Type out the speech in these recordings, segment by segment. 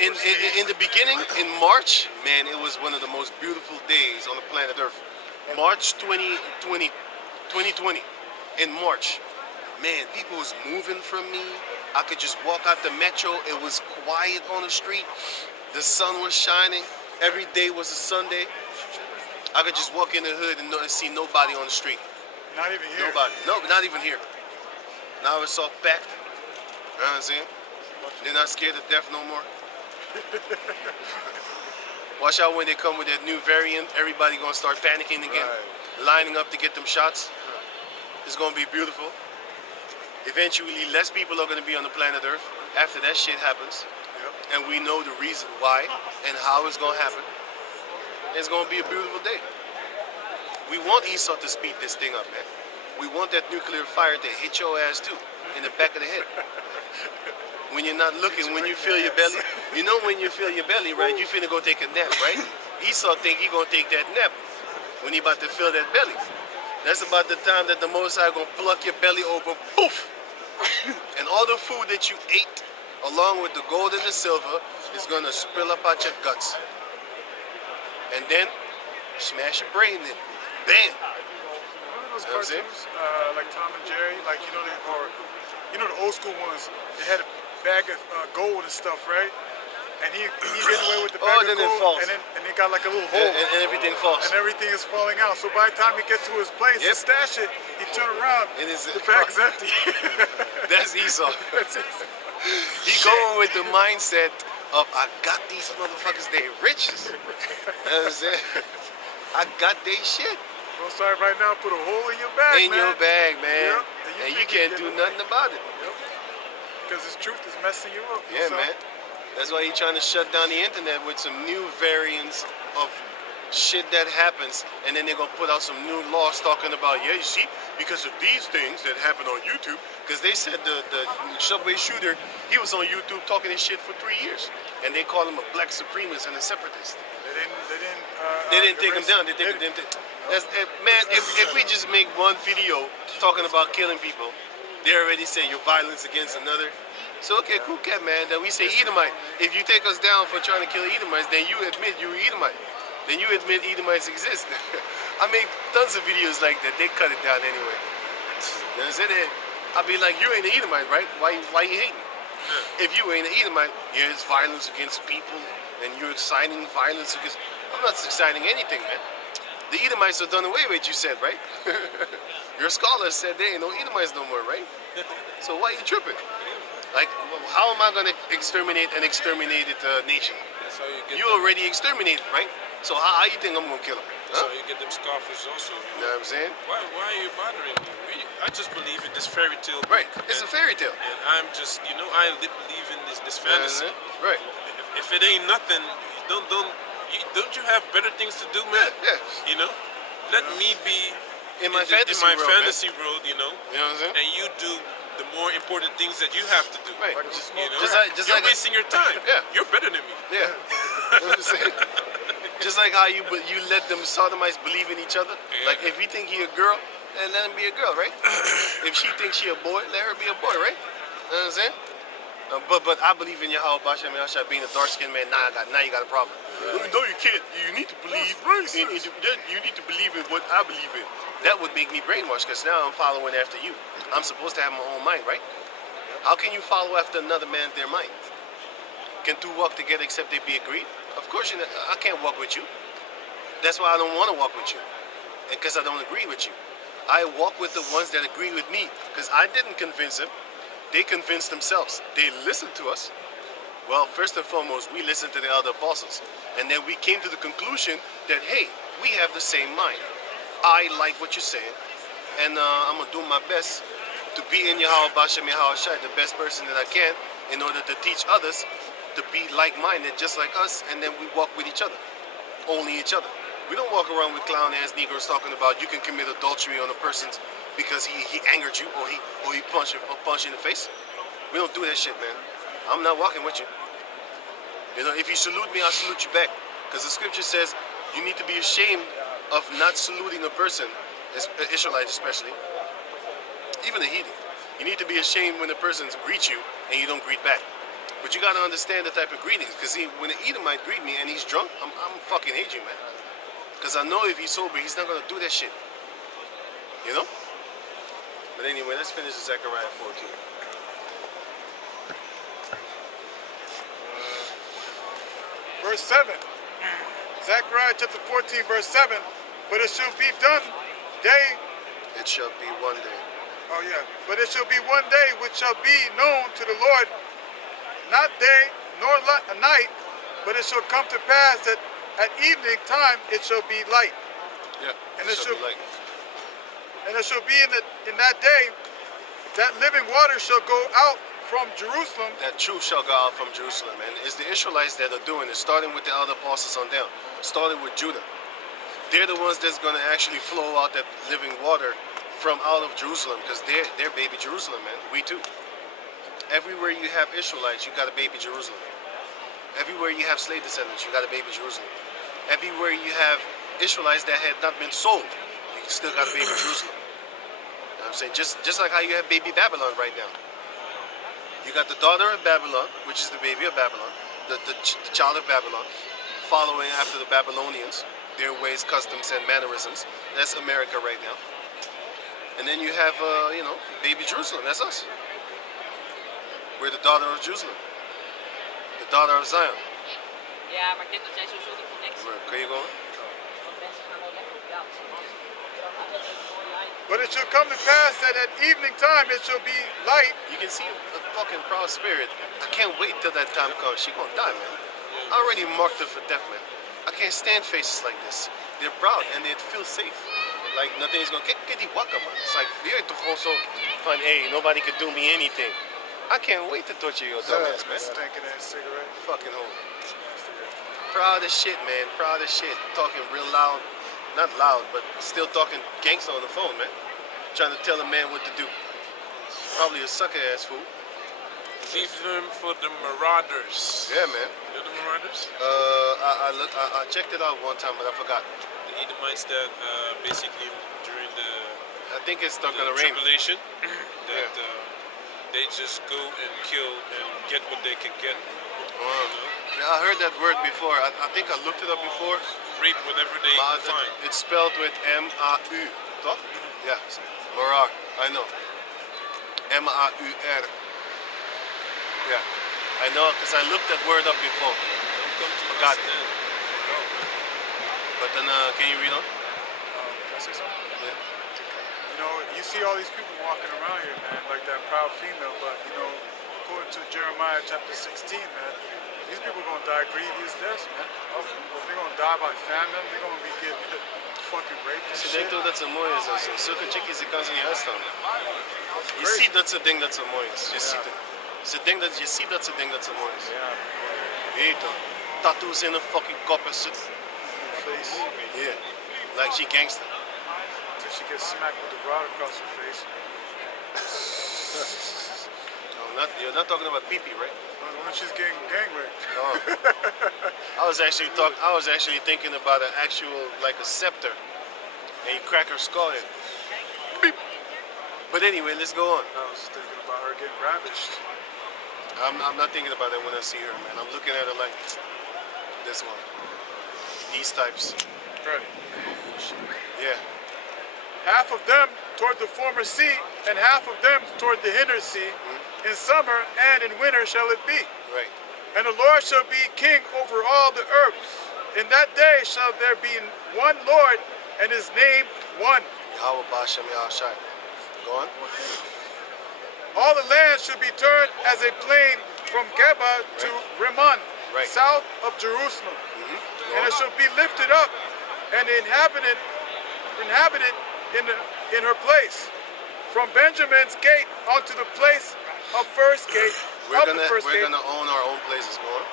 in the beginning, in March, man, it was one of the most beautiful days on the planet Earth. March 2020, in March. Man, people was moving from me. I could just walk out the metro. It was quiet on the street. The sun was shining. Every day was a Sunday. I could just walk in the hood and see nobody on the street. Not even here. Nobody. No, not even here. Now it's all packed. You know what I'm saying? They're not scared of death no more. Watch out when they come with that new variant. Everybody gonna start panicking again, lining up to get them shots. It's gonna be beautiful. Eventually, less people are gonna be on the planet Earth after that shit happens. And we know the reason why and how it's gonna happen. It's gonna be a beautiful day. We want Esau to speed this thing up, man. We want that nuclear fire to hit your ass too, in the back of the head. When you're not looking, when you feel your belly, you know when you feel your belly, right? You finna go take a nap, right? Esau think he gonna take that nap when he about to feel that belly. That's about the time that the Most High gonna pluck your belly open, poof! And all the food that you ate, along with the gold and the silver, is gonna spill up out your guts. And then, smash your brain in. Bam! Remember those cartoons, like Tom and Jerry, like the old school ones. They had a bag of gold and stuff, right? And he getting away with the bag of gold, and they got like a little hole, and everything falls, and everything is falling out. So by the time he gets to his place to stash it, he turn around, and the bag's empty. That's Esau. That's Esau. He going with the mindset of I got these motherfuckers, they riches. You know what I'm saying? I got they shit. Don't start right now. Put a hole in your bag, in your bag, man. And you can't do nothing about it. Because this truth is messing you up. Yeah, man. That's why he's trying to shut down the internet with some new variants of shit that happens, and then they're gonna put out some new laws talking about, yeah, you see, because of these things that happen on YouTube, because they said the subway shooter, he was on YouTube talking this shit for 3 years, and they call him a black supremacist and a separatist. They didn't take him down. Man, if we just make one video talking about killing people, they already say you're violence against another. So okay, cool cat, man. Then we say Edomite. If you take us down for trying to kill Edomites, then you admit you're Edomite. Then you admit Edomites exist. I make tons of videos like that. They cut it down anyway. You know what I'm saying? I'll be like, you ain't an Edomite, right? Why you hating? If you ain't an Edomite, yeah, it's violence against people, and you're exciting violence against. I'm not exciting anything, man. The Edomites are done away with, you said, right? Your scholars said there ain't no Edomites no more, right? So why you tripping? Like, how am I going to exterminate an exterminated nation? That's how you already exterminated, right? So how you think I'm going to kill them? That's how you get them scoffers also. You know what I'm saying? Why are you bothering me? I just believe in this fairy tale. Right, it's a fairy tale. And I'm just, I believe in this fantasy. Right. If it ain't nothing, don't you have better things to do, man? Yeah. Let me be in my fantasy world, You know what I'm saying? And you do the more important things that you have to do. Right. You're wasting your time. Yeah. You're better than me. Yeah. You know what I'm saying? Just like how you let them sodomites believe in each other. Yeah. Like if you think he a girl, then let him be a girl, right? If she thinks she a boy, let her be a boy, right? You know what I'm saying? But I believe in Yahweh Bashem Yahshua being a dark-skinned man. Now you got a problem. No, you can't. You need to believe. You need to believe in what I believe in. That would make me brainwashed because now I'm following after you. I'm supposed to have my own mind, right? How can you follow after another man's their mind? Can two walk together except they be agreed? Of course, I can't walk with you. That's why I don't want to walk with you, because I don't agree with you. I walk with the ones that agree with me, because I didn't convince them. They convinced themselves. They listened to us. Well, first and foremost, we listened to the other apostles, and then we came to the conclusion that, hey, we have the same mind. I like what you're saying, and I'm gonna do my best to be in Yahweh Bashem Yahweh, the best person that I can, in order to teach others to be like-minded, just like us, and then we walk with each other, only each other. We don't walk around with clown-ass Negroes talking about you can commit adultery on a person because he angered you or he punched you in the face. We don't do that shit, man. I'm not walking with you. If you salute me, I'll salute you back, because the scripture says you need to be ashamed of not saluting a person, Israelites especially, even a heathen. You need to be ashamed when the person greets you and you don't greet back. But you gotta understand the type of greetings, because see, when an Edomite greet me and he's drunk, I'm fucking hate you, man. Because I know if he's sober, he's not gonna do that shit. You know? But anyway, let's finish Zechariah 14. Verse 7. Zechariah chapter 14, verse 7. But it shall be done day. It shall be one day. Oh yeah. But it shall be one day which shall be known to the Lord, not day nor night, but it shall come to pass that at evening time it shall be light. Yeah. And it shall be light. And it shall be in that day that living water shall go out from Jerusalem. That truth shall go out from Jerusalem. And it's the Israelites that are doing it, starting with the other apostles on down, starting with Judah. They're the ones that's going to actually flow out that living water from out of Jerusalem, because they're baby Jerusalem, man. We too. Everywhere you have Israelites, you got a baby Jerusalem. Everywhere you have slave descendants, you got a baby Jerusalem. Everywhere you have Israelites that had not been sold, you still got a baby Jerusalem. You know what I'm saying? Just like how you have baby Babylon right now. You got the daughter of Babylon, which is the baby of Babylon, the child of Babylon, following after the Babylonians, their ways, customs, and mannerisms. That's America right now. And then you have, baby Jerusalem. That's us. We're the daughter of Jerusalem. The daughter of Zion. Ja, maar ik denk dat jij sowieso die connectie Where, can you go? want mensen gaan wel lekker op jou. Dan gaat het even mooi uit. But it shall come to pass that at evening time it shall be light. You can see a fucking proud spirit. I can't wait till that time comes. She gonna die, man. I already marked her for death, man. I can't stand faces like this. They're proud and they feel safe. Like nothing's gonna get die wakker, man. It's like weer toch gewoon zo van, hey, nobody could do me anything. I can't wait to torture your dumbass, man. Stinking ass cigarette. Fucking home. Proud as shit, man. Proud as shit. Talking real loud. Not loud, but still talking gangster on the phone, man. Trying to tell a man what to do. Probably a sucker ass fool. Leave them for the marauders. Yeah, man. You know the marauders? I checked it out one time, but I forgot. The Edomites that basically during the I think it's not gonna rain. tribulation that they just go and kill and get what they can get. Yeah, I heard that word before. I think I looked it up before. Rape whatever they Maar find. it's spelled with M-A-U, toch? Yeah, Marar. I know. M-A-U-R. Yeah, I know because I looked that word up before. Come to Forgot it. understand. But then, can you read on? Can I say something? Yeah. You know, you see all these people walking around here, man, like that proud female, but you know, according to Jeremiah chapter 16, man, these people gonna die grievous deaths, man. They're gonna die by famine. They're gonna be getting fucking raped and Ze shit. denkt ook dat ze mooi is. Also. Zulke chickies, die kan ze niet uitstaan. Je ziet dat ze denkt dat ze mooi is. Je ziet het. Je ziet dat ze denkt dat ze mooi is. Yeah, Je weet toch? Tattoos in een fucking kop en shit. face. Yeah. Like she gangster. Till she gets smacked with the rod across her face. No, you're not talking about pee-pee, right? When she's getting gang raped. Oh. I was actually thinking about an actual, like a scepter. And you crack her skull in. Beep. But anyway, let's go on. I was thinking about her getting ravished. I'm not thinking about that when I see her, man. I'm looking at her like this one. These types. Right. Yeah. Half of them toward the former sea, and half of them toward the inner sea. In summer and in winter shall it be. Right. And the Lord shall be king over all the earth. In that day shall there be one Lord, and his name one. Yahweh Bashem Yahshai. Go on. All the land should be turned as a plain from Geba to Rimmon, Right. south of Jerusalem. Go And on. it shall be lifted up and inhabited in her place. From Benjamin's gate unto the place of first gate, We're of the first gate, gonna own our own places. Go on.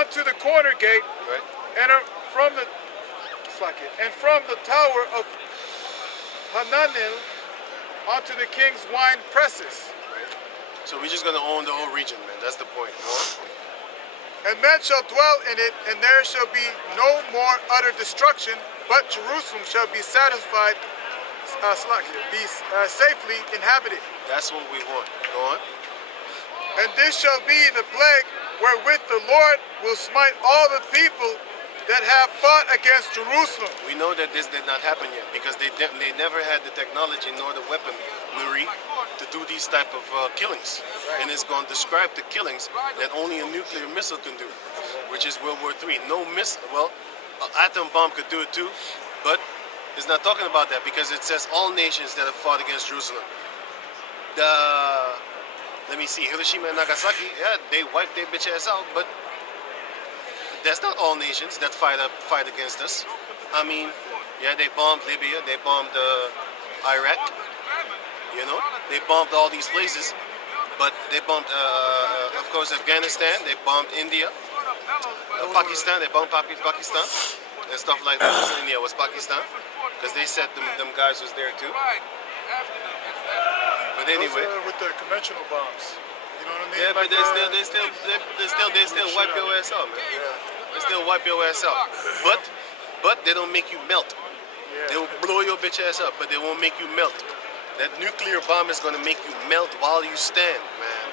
unto the corner gate, Right. and from the tower of Hananel unto the king's wine presses. Right. So we're just gonna own the whole region, man. That's the point. Go on. And men shall dwell in it, and there shall be no more utter destruction, but Jerusalem shall be satisfied, safely inhabited. That's what we want. Go on. And this shall be the plague wherewith the Lord will smite all the people that have fought against Jerusalem. We know that this did not happen yet because they never had the technology nor the weaponry to do these type of killings. And it's going to describe the killings that only a nuclear missile can do, which is World War III. No missile, well, an atom bomb could do it too, but it's not talking about that because it says all nations that have fought against Jerusalem. Let me see, Hiroshima and Nagasaki, yeah, they wiped their bitch ass out, but that's not all nations that fight against us. I mean, yeah, they bombed Libya, they bombed Iraq, you know, they bombed all these places, but they bombed, of course, Afghanistan, they bombed India, Pakistan, they bombed Pakistan, and stuff like that. India was Pakistan, because they said them guys was there too. But anyway, with the conventional bombs, you know what I mean? yeah, but Like, they still wipe your ass out, man. They still wipe your ass out. But they don't make you melt. They will blow your bitch ass up, but they won't make you melt. That nuclear bomb is gonna make you melt while you stand, man.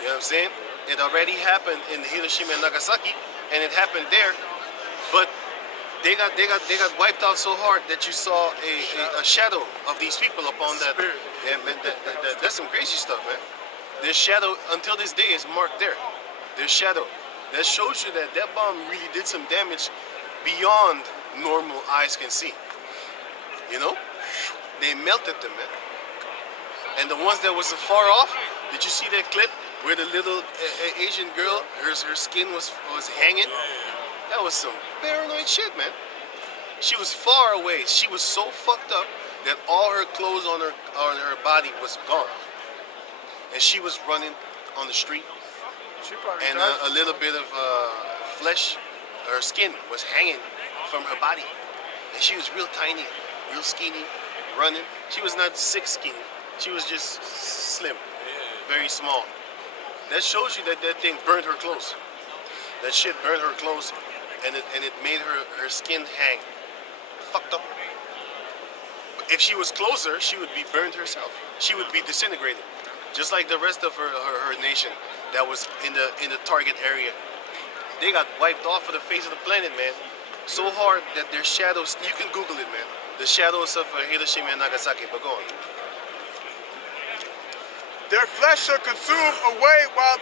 You know what I'm saying? It already happened in Hiroshima and Nagasaki, and it happened there, but they got wiped out so hard that you saw a shadow of these people upon that. Yeah, man, that's some crazy stuff, man. Their shadow until this day is marked there. Their shadow. That shows you that that bomb really did some damage beyond normal eyes can see. You know? They melted them, man. And the ones that was far off, did you see that clip where the little Asian girl, her skin was hanging? That was some paranoid shit, man. She was far away. She was so fucked up that all her clothes on her body was gone. And she was running on the street. And a little bit of flesh, her skin was hanging from her body. And she was real tiny, real skinny, running. She was not sick skinny. She was just slim, very small. That shows you that that thing burned her clothes. That shit burned her clothes, and it made her skin hang. Fucked up. If she was closer, she would be burned herself. She would be disintegrated, just like the rest of her nation that was in the target area. They got wiped off of the face of the planet, man. So hard that their shadows. You can Google it, man. The shadows of Hiroshima and Nagasaki. But go on. Their flesh shall consume away while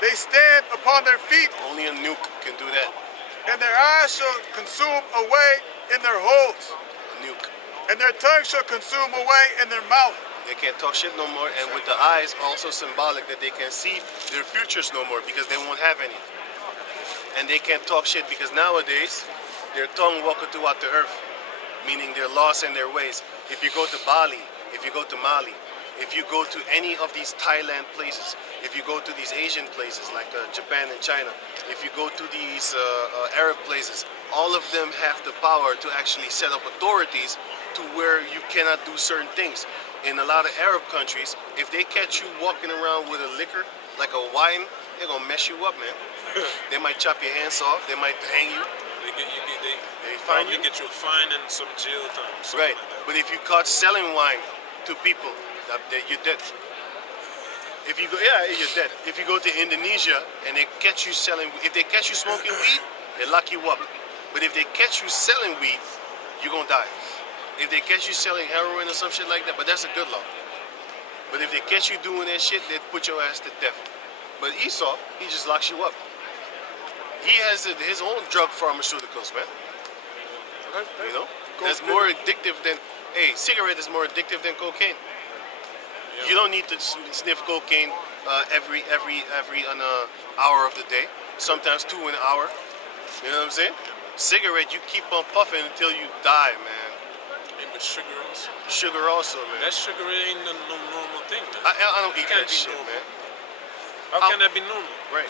they stand upon their feet, Only a nuke can do that. and their eyes shall consume away in their holes, A nuke. and their tongue shall consume away in their mouth. They can't talk shit no more, and with the eyes, also symbolic that they can see their futures no more because they won't have any. And they can't talk shit because nowadays, their tongue walketh throughout the earth, meaning they're lost in their ways. If you go to Bali, if you go to Mali, if you go to any of these Thailand places, if you go to these Asian places like Japan and China, if you go to these Arab places, all of them have the power to actually set up authorities to where you cannot do certain things. In a lot of Arab countries, if they catch you walking around with a liquor, like a wine, they're gonna mess you up, man. They might chop your hands off, they might hang you. They finally get you a fine and some jail time. Right, Like that. but if you caught selling wine to people, you're dead. If you go, yeah, you're dead. If you go to Indonesia and they catch you selling, if they catch you smoking weed, they lock you up. But if they catch you selling weed, you're gonna die. If they catch you selling heroin or some shit like that, but that's a good law. But if they catch you doing that shit, they put your ass to death. But Esau, he just locks you up. He has his own drug pharmaceuticals, man. You know, that's more addictive than. Hey, cigarette is more addictive than cocaine. You don't need to sniff cocaine every hour of the day. Sometimes 2 an hour. You know what I'm saying? Cigarette, you keep on puffing until you die, man. Yeah, but sugar also. Sugar also, man. That sugar ain't no normal thing, man. I don't eat Can't that be shit, normal. man. How can that be normal? Right.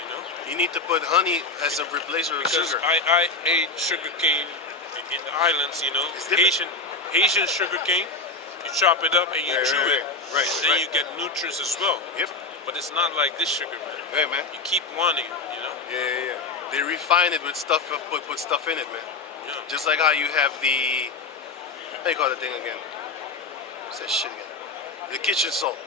You know? You need to put honey as a replacer of Because sugar. I ate sugar cane in the islands, you know. It's different. Asian sugar cane. You chop it up and you chew it. Right, Then right. you get nutrients as well. Yep. But it's not like this sugar, man. Hey, man. You keep wanting it, you know? Yeah. They refine it with stuff, put stuff in it, man. Yeah. Just like how you have the, how you call the thing again? What's that shit again? The kitchen salt.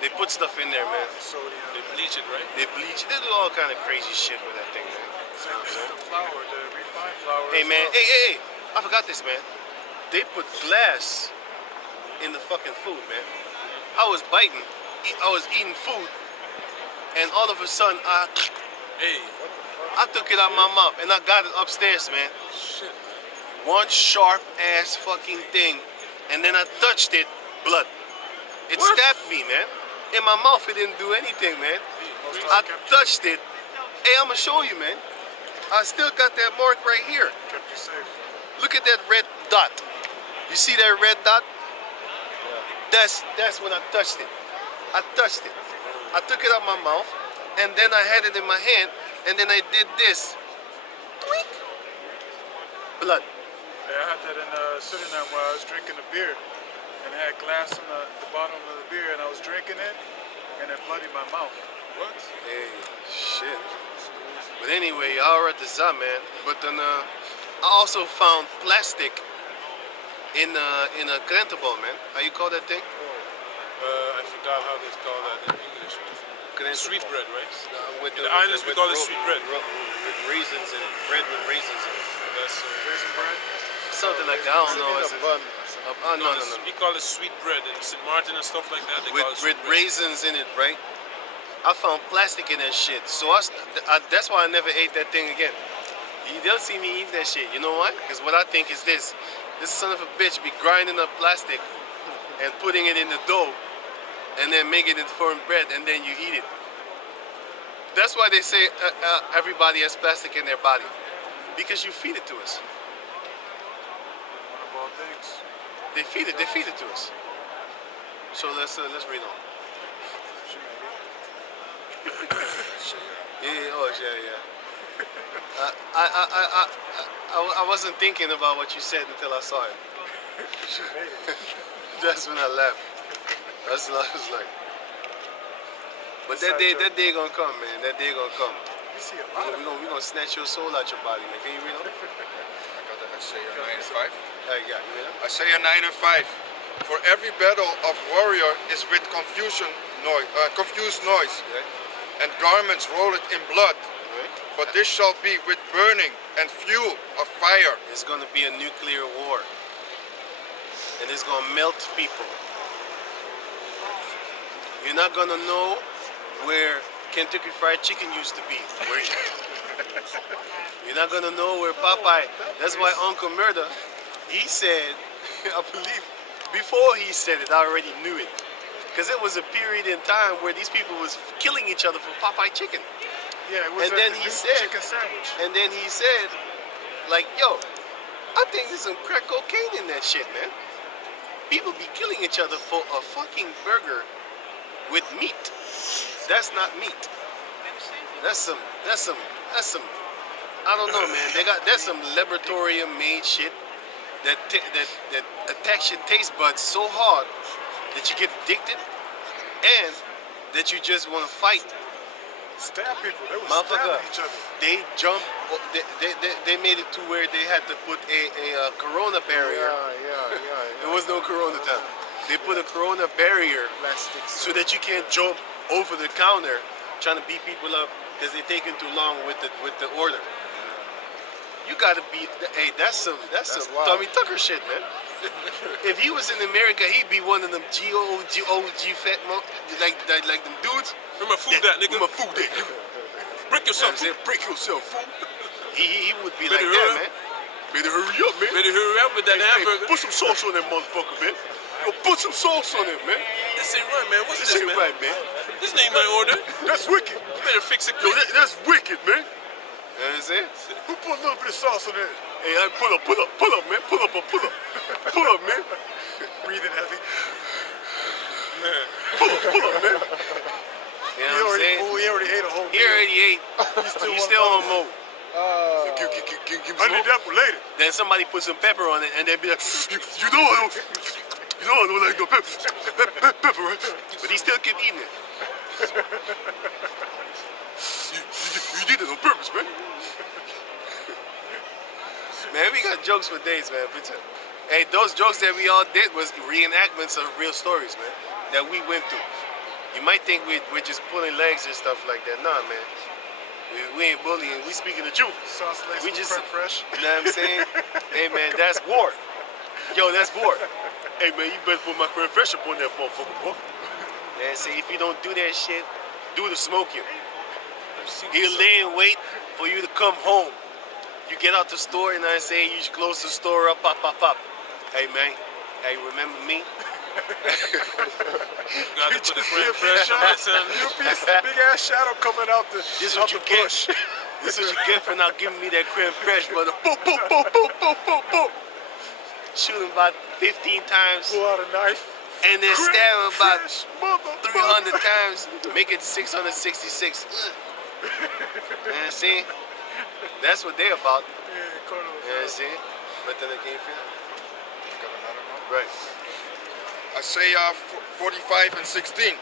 They put stuff in there, man. Sodium. They bleach it, right? They bleach. They do all kind of crazy shit with that thing, man. Same thing with the flour, the refined flour. Hey, as man. well. Hey. I forgot this, man. They put glass in the fucking food, man. I was biting. I was eating food, and all of a sudden, Hey, I took it out my mouth, and I got it upstairs, man. shit. One sharp ass fucking thing, and then I touched it, blood. It What? stabbed me, man. In my mouth, it didn't do anything, man. I touched it. Hey, I'm gonna show you, man. I still got that mark right here. Kept you safe. Look at that red dot. You see that red dot? That's when I touched it. I touched it. I took it out my mouth, and then I had it in my hand, and then I did this. Tweak. Blood. Yeah, I had that in Suriname while I was drinking a beer, and it had glass on the bottom of the beer, and I was drinking it, and it bloodied my mouth. What? Hey, shit. But anyway, I already saw, man. But then I also found plastic in a crentebol, man. How you call that thing? I forgot how they call that in English. Sweet bread, right? With In the islands, we call it sweet bread. With raisins in it. Bread with raisins in it. That's Raisin bread. Something like that. I don't know. It's no. We call it sweet bread in St. Martin and stuff like that. They call it With sweet bread. raisins in it, right? I found plastic in that shit. So that's why I never ate that thing again. You don't see me eat that shit. You know why? Because what I think is this. This son of a bitch be grinding up plastic and putting it in the dough and then making it form bread and then you eat it. That's why they say everybody has plastic in their body. Because you feed it to us. One of all things. They feed it to us. So let's read on. Yeah. I wasn't thinking about what you said until I saw it. She made it. That's when I laughed. That's what I was like. But that day gonna come, man. That day gonna come. You see a lot of We gonna snatch your soul out your body, man. Can you read on? Isaiah 9 and 5. Yeah, you read on? Isaiah 9 and 5. For every battle of warrior is with confused noise, and garments rolled in blood. Right? But this shall be with burning and fuel of fire. It's gonna be a nuclear war. And it's gonna melt people. You're not gonna know where Kentucky Fried Chicken used to be. You're not gonna know where Popeye. That's why Uncle Murder, he said, I believe, before he said it, I already knew it. Because it was a period in time where these people was killing each other for Popeye chicken. Yeah, it was And then he said, chicken sandwich. and then he said, like, yo, I think there's some crack cocaine in that shit, man. People be killing each other for a fucking burger with meat. That's not meat. That's some, I don't know, man. That's some laboratorium made shit that attacks your taste buds so hard that you get addicted and that you just want to fight. Stab people. They were Motherfucker, stabbing each other. they jumped. They made it to where they had to put a corona barrier. Yeah. There was no corona time. They put a corona barrier Plastic. so that you can't jump over the counter trying to beat people up because they're taking too long with the order. You gotta be. Hey, that's some wild. Tommy Tucker shit, man. If he was in America, he'd be one of them GOG fat like them dudes. Where my food at, nigga? Where my food at? Break yourself, Saying, fool. break yourself, fool. He would be Better like hurry that, up. man. Better hurry up, man. Better hurry up with that Hey, hamburger. put some sauce on that motherfucker, man. Yo, put some sauce on it, man. This ain't right, man. What's This this, ain't man? right, man. This ain't my order. That's wicked. You better fix it Yo, quick. that's wicked, man. You know what I'm saying? Who put a little bit of sauce on that? Hey, pull up, man. Pull up, man. Breathing heavy. Pull up, man. You know what I'm saying? He already ate a whole He meal. already ate. He's still on mode. Give me I some need more. that for later. Then somebody put some pepper on it, and they'd be like, you know I don't like no pepper, right? But he still kept eating it. You did it on purpose, man. Man, we got jokes for days, man. Hey, those jokes that we all did was reenactments of real stories, man, that we went through. You might think we're just pulling legs and stuff like that. Nah, man. We ain't bullying. We speaking the truth. Sauce laced We with just, creme fresh. you know what I'm saying? Hey, man, that's war. Yo, that's war. Hey, man, you better put my creme fresh up on that motherfucker, boy. And say, if you don't do that shit, do the smoking. He'll lay in wait for you to come home. You get out the store, and I say, you close the store up, pop, pop, pop. Hey, man, hey, remember me? Got to put the creme fresh on that son. You piece of big ass shadow coming out the This is out what you the get. bush. This is what you get for not giving me that creme fresh, brother. Boop, boop, boop, boop, boop, boop, boop. Shoot him about 15 times, Pull out a knife. and then Creme stab him about fresh, motherfucker. 300 times, make it 666. You know what I'm saying? That's what they're about. Yeah, Carlos. You know what I'm saying? But then again, Got another one? right. Isaiah 45 and 16.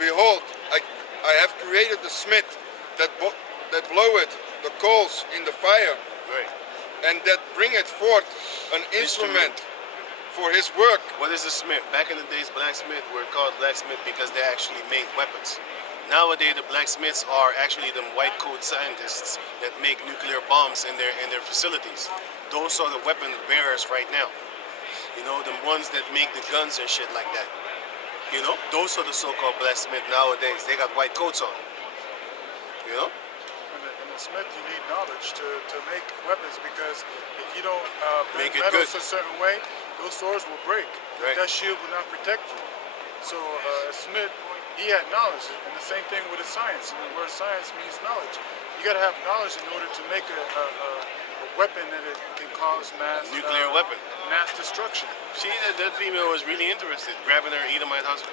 Behold, I have created the smith that bloweth the coals in the fire, Right. and that bringeth forth an instrument for his work. What is a smith? Back in the days, blacksmith were called blacksmith because they actually made weapons. Nowadays, the blacksmiths are actually them white coat scientists that make nuclear bombs in their facilities. Those are the weapon bearers right now. You know, the ones that make the guns and shit like that. You know, those are the so-called blacksmith nowadays. They got white coats on. You know? In the smith, you need knowledge to make weapons, because if you don't Make bend it metals good. a certain way, those swords will break. Right. That shield will not protect you. So a smith, he had knowledge, and the same thing with the science. And the word science means knowledge. You got to have knowledge in order to make a weapon that it can cause Nuclear weapon. mass destruction. That female was really interested, grabbing her Edomite husband.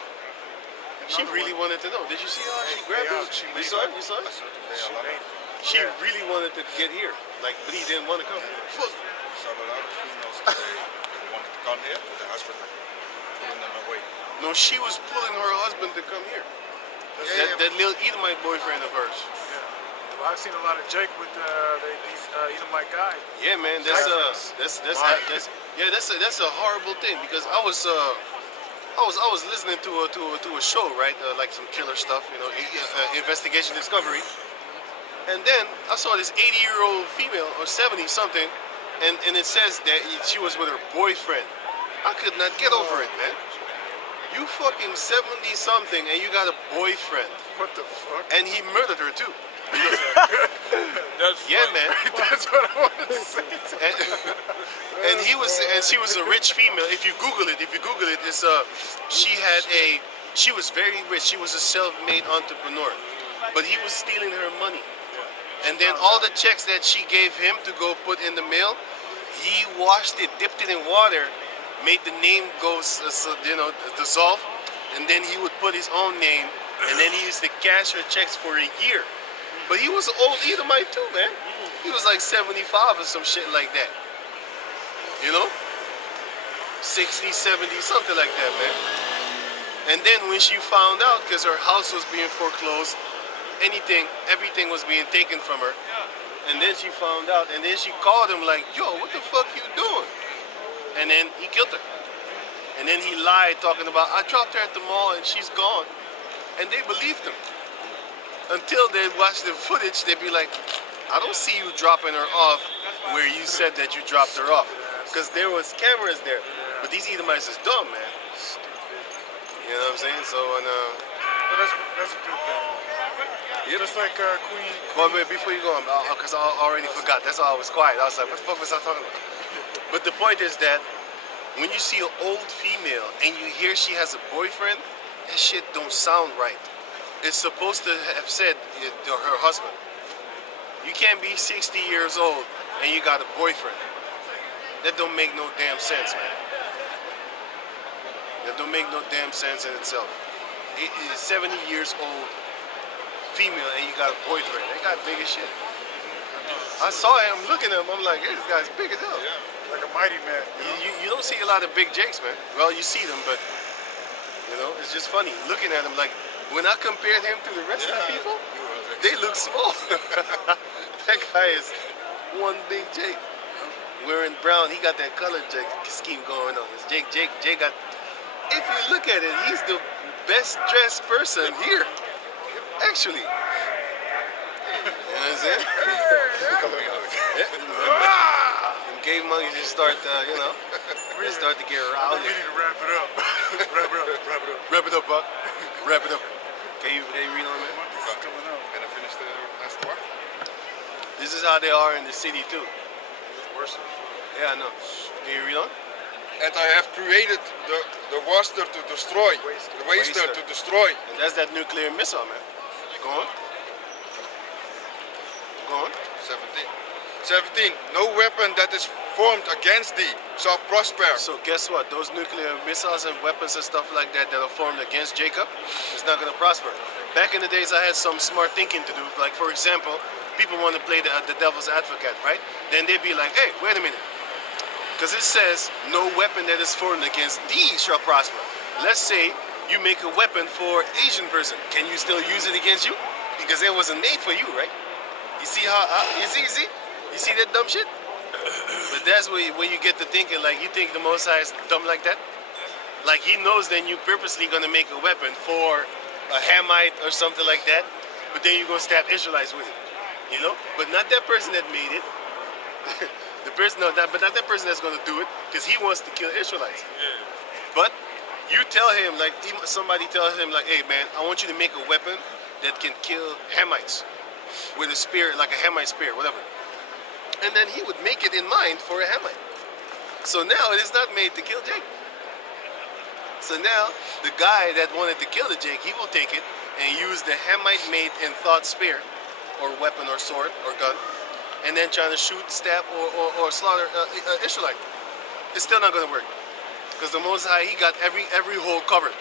She Another really one. wanted to know. Did you see how she grabbed Yeah, him? she You made saw it? it. You saw it? She made it. She Yeah. really wanted to get here, like, but he didn't want to come. Fuck. So a lot of females today wanted to come here, but the husband pulling them away. No, she was pulling her husband to come here. That little Edomite boyfriend of hers. Yeah. Well, I've seen a lot of Jake with these Edomite guys. Yeah, man, that's a horrible thing, because I was listening to a show, right, like some killer stuff, you know, investigation discovery, and then I saw this 80-year-old female or 70 something, and it says that she was with her boyfriend. I could not get over it, man. You fucking 70 something and you got a boyfriend, What the fuck? and he murdered her too. That's Yeah, funny. man. That's what I wanted to say. And she was a rich female. If you Google it, it's she was very rich. She was a self-made entrepreneur, but he was stealing her money. And then all the checks that she gave him to go put in the mail, he washed it, dipped it in water, made the name go, dissolve, and then he would put his own name, and then he used to cash her checks for a year. But he was an old Edomite too, man. He was like 75 or some shit like that. You know? 60, 70, something like that, man. And then when she found out, because her house was being foreclosed, everything was being taken from her. And then she found out, and then she called him like, yo, what the fuck you doing? And then he killed her. And then he lied, talking about, I dropped her at the mall and she's gone. And they believed him. Until they watch the footage, they'd be like, I don't see you dropping her off where you said that you dropped her off. Because there was cameras there. But these Edomites is dumb, man. You know what I'm saying? So, But that's a good thing. Yep. Just like Queen. Well, wait, before you go, because I already forgot. That's why I was quiet. I was like, what the fuck was I talking about? But the point is that when you see an old female and you hear she has a boyfriend, that shit don't sound right. It's supposed to have said her husband. You can't be 60 years old and you got a boyfriend. That don't make no damn sense, man. That don't make no damn sense in itself. It is 70 years old female and you got a boyfriend. They got big as shit. I saw him, I'm looking at him, I'm like, hey, this guy's big as hell. Like a mighty man. You don't see a lot of big jakes, man. Well, you see them, but, you know, it's just funny. Looking at him, like, when I compared him to the rest of the people, they look small. That guy is one big jake. Wearing brown, he got that color jake scheme going on. It's Jake got if you look at it, he's the best dressed person here. Actually. You know what I'm saying? And cave monkeys just start, they start to get We rowdy. need to wrap it up. wrap it up. Wrap it up. Wrap it up, Buck. Wrap it up. Can you read on that? Monkeys is coming out. Can I finish the last part? This is how they are in the city too. Worse. Yeah, I know. Can you read on? And I have created the waster to destroy, the waster to destroy. And that's that nuclear missile, man. Go on. Go on. 17. 17. No weapon that is formed against thee shall prosper. So guess what? Those nuclear missiles and weapons and stuff like that that are formed against Jacob is not going to prosper. Back in the days, I had some smart thinking to do. Like, for example, people want to play the devil's advocate, right? Then they'd be like, hey, wait a minute. Because it says, no weapon that is formed against thee shall prosper. Let's say you make a weapon for Asian person. Can you still use it against you? Because it wasn't made for you, right? You see how, you see that dumb shit? But that's where you get to thinking, like, you think the Most High is dumb like that? Like, he knows then you purposely gonna make a weapon for a Hamite or something like that, but then you're gonna stab Israelites with it, you know? But not that person that made it. But not that person that's gonna do it, because he wants to kill Israelites. Yeah. But you tell him, like, somebody tells him, like, hey man, I want you to make a weapon that can kill Hamites with a spear, like a Hamite spear, whatever. And then he would make it in mind for a Hamite. So now it is not made to kill Jake. So now the guy that wanted to kill the Jake, he will take it and use the Hamite made and thought spear, or weapon, or sword, or gun, and then trying to shoot, stab, or slaughter Israelite. It's still not going to work. Because the Most High, he got every hole covered.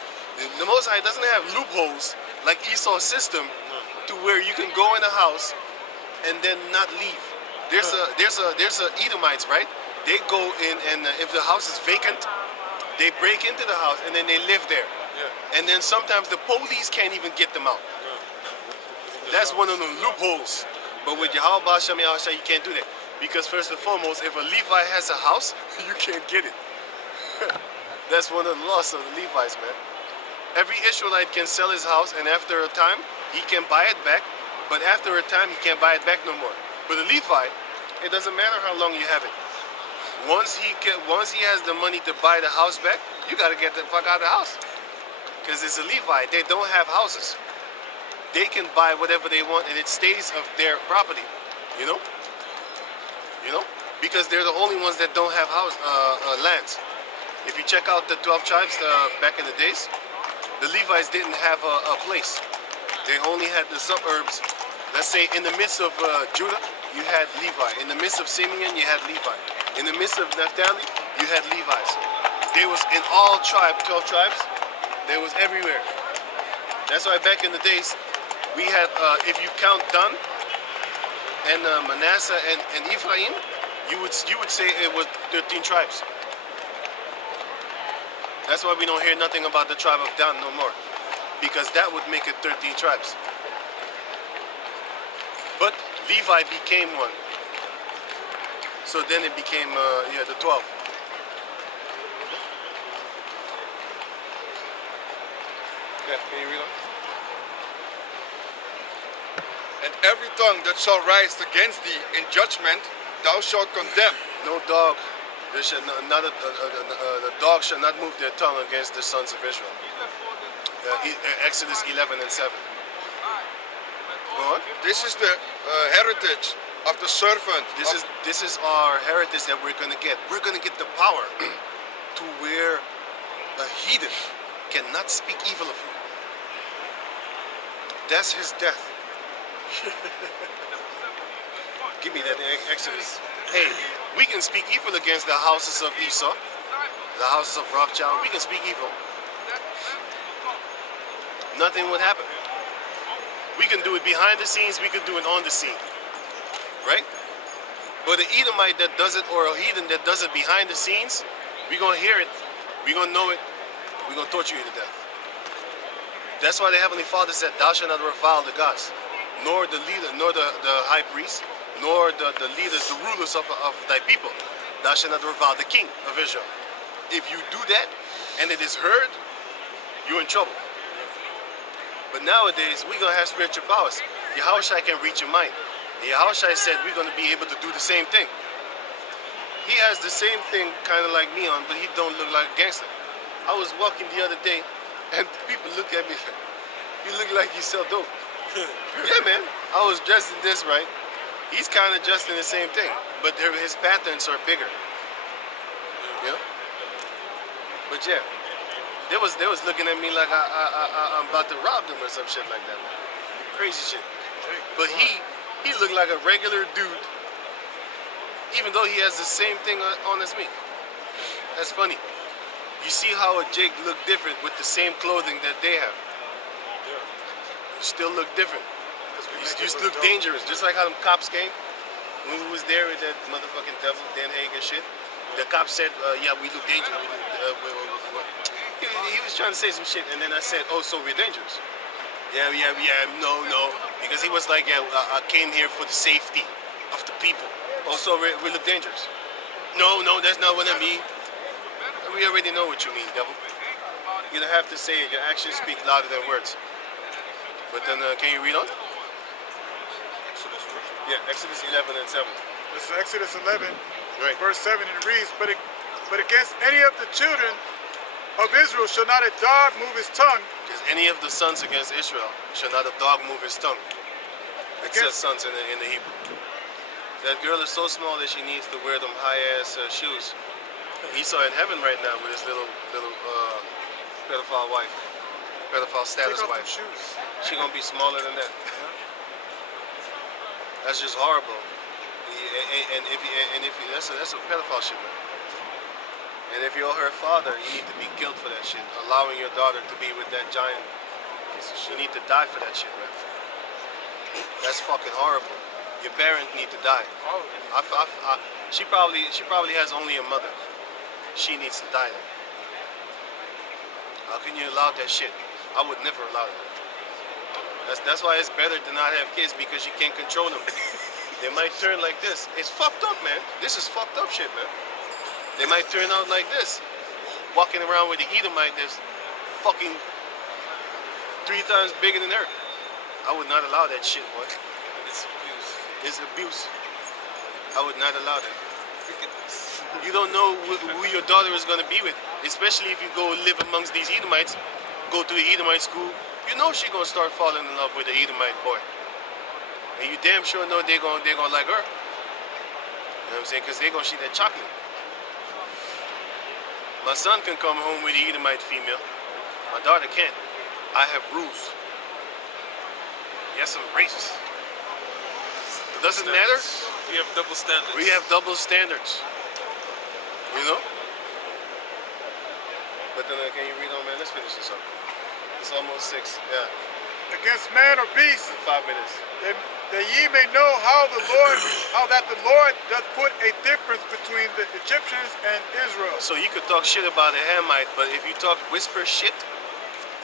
The Most High doesn't have loopholes like Esau's system to where you can go in a house and then not leave. There's a Edomites, right? They go in, and if the house is vacant, they break into the house and then they live there. Yeah. And then sometimes the police can't even get them out. That's one of the loopholes. But with Yahweh Ba'ashem Yahushua, you can't do that. Because first and foremost, if a Levi has a house, you can't get it. That's one of the laws of the Levites, man. Every Israelite can sell his house, and after a time, he can buy it back. But after a time, he can't buy it back no more. But a Levi, it doesn't matter how long you have it. Once he has the money to buy the house back, you got to get the fuck out of the house. Because it's a Levi. They don't have houses. They can buy whatever they want, and it stays of their property. You know? Because they're the only ones that don't have lands. If you check out the 12 tribes back in the days, the Levites didn't have a place. They only had the suburbs. Let's say in the midst of Judah, you had Levi. In the midst of Simeon, you had Levi. In the midst of Naphtali, you had Levites. They was in all 12 tribes. They was everywhere. That's why back in the days, we had, if you count Dan and Manasseh and Ephraim, you would say it was 13 tribes. That's why we don't hear nothing about the tribe of Dan no more, because that would make it 13 tribes. But Levi became one. So then it became, the 12. Yeah, can you read on? And every tongue that shall rise against thee in judgment, thou shalt condemn. No dog. The dog shall not move their tongue against the sons of Israel. Exodus 11 and 7. Go on. This is the heritage of the servant. This is our heritage that we're going to get. We're going to get the power to where a heathen cannot speak evil of you. That's his death. Give me that Exodus. Hey, we can speak evil against the houses of Esau, the houses of Rothschild. We can speak evil. Nothing would happen. We can do it behind the scenes. We can do it on the scene. Right? But an Edomite that does it, or a heathen that does it behind the scenes, we're going to hear it. We're going to know it. We're going to torture you to death. That's why the Heavenly Father said, thou shalt not revile the gods, nor the leader, nor the high priest, nor the leaders, the rulers of thy people. Thou shalt not revile the king of Israel. If you do that, and it is heard, you're in trouble. But nowadays, we're going to have spiritual powers. Yahushua can reach your mind. Yahushua said we're going to be able to do the same thing. He has the same thing kind of like me on, but he don't look like a gangster. I was walking the other day, and people look at me like, you look like you sell dope. Yeah, man. I was dressed in this, right? He's kind of dressed in the same thing, but his patterns are bigger. You know? But yeah, they was looking at me like I'm about to rob them or some shit like that, man. Crazy shit. But he looked like a regular dude, even though he has the same thing on as me. That's funny. You see how a Jake look different with the same clothing that they have. You still look different. You just look dangerous, just like how them cops came. When we was there with that motherfucking devil, Dan Haig and shit, the cops said, yeah, we look dangerous. He was trying to say some shit, and then I said, oh, so we're dangerous. Yeah, no. Because he was like, yeah, I came here for the safety of the people. Oh, so we look dangerous. No, that's not what I mean. We already know what you mean, devil. You don't have to say it. Your actions speak louder than words. But then, can you read on? Yeah, Exodus 11 and 7. This is Exodus 11, Right. verse 7, and it reads, But against any of the children of Israel shall not a dog move his tongue. Because any of the sons against Israel shall not a dog move his tongue. It says sons in the Hebrew. That girl is so small that she needs to wear them high-ass shoes. He's in heaven right now with his little pedophile wife, pedophile status Take off wife. them shoes. She gonna be smaller than that. That's just horrible. And if that's a pedophile shit, man. And if you're her father, you need to be killed for that shit. Allowing your daughter to be with that giant piece of shit. You need to die for that shit, man. That's fucking horrible. Your parents need to die. She probably has only a mother. She needs to die then. How can you allow that shit? I would never allow it. That's why it's better to not have kids, because you can't control them. They might turn like this. It's fucked up, man. This is fucked up shit, man. They might turn out like this. Walking around with the Edomite that's fucking 3 times bigger than her. I would not allow that shit, boy. It's abuse. It's abuse. I would not allow that. You don't know who your daughter is going to be with, especially if you go live amongst these Edomites, go to the Edomite school. You know she's going to start falling in love with the Edomite boy. And you damn sure know they're going to like her. You know what I'm saying? Because they're going to see that chocolate. My son can come home with the Edomite female. My daughter can't. I have rules. Yes, I'm racist. Does it matter? We have double standards. We have double standards. You know? But then can you read on, man? Let's finish this up. It's almost 6. Yeah. Against man or beast, 5 minutes. that ye may know how that the Lord doth put a difference between the Egyptians and Israel. So you could talk shit about a Hamite, but if you talk whisper shit,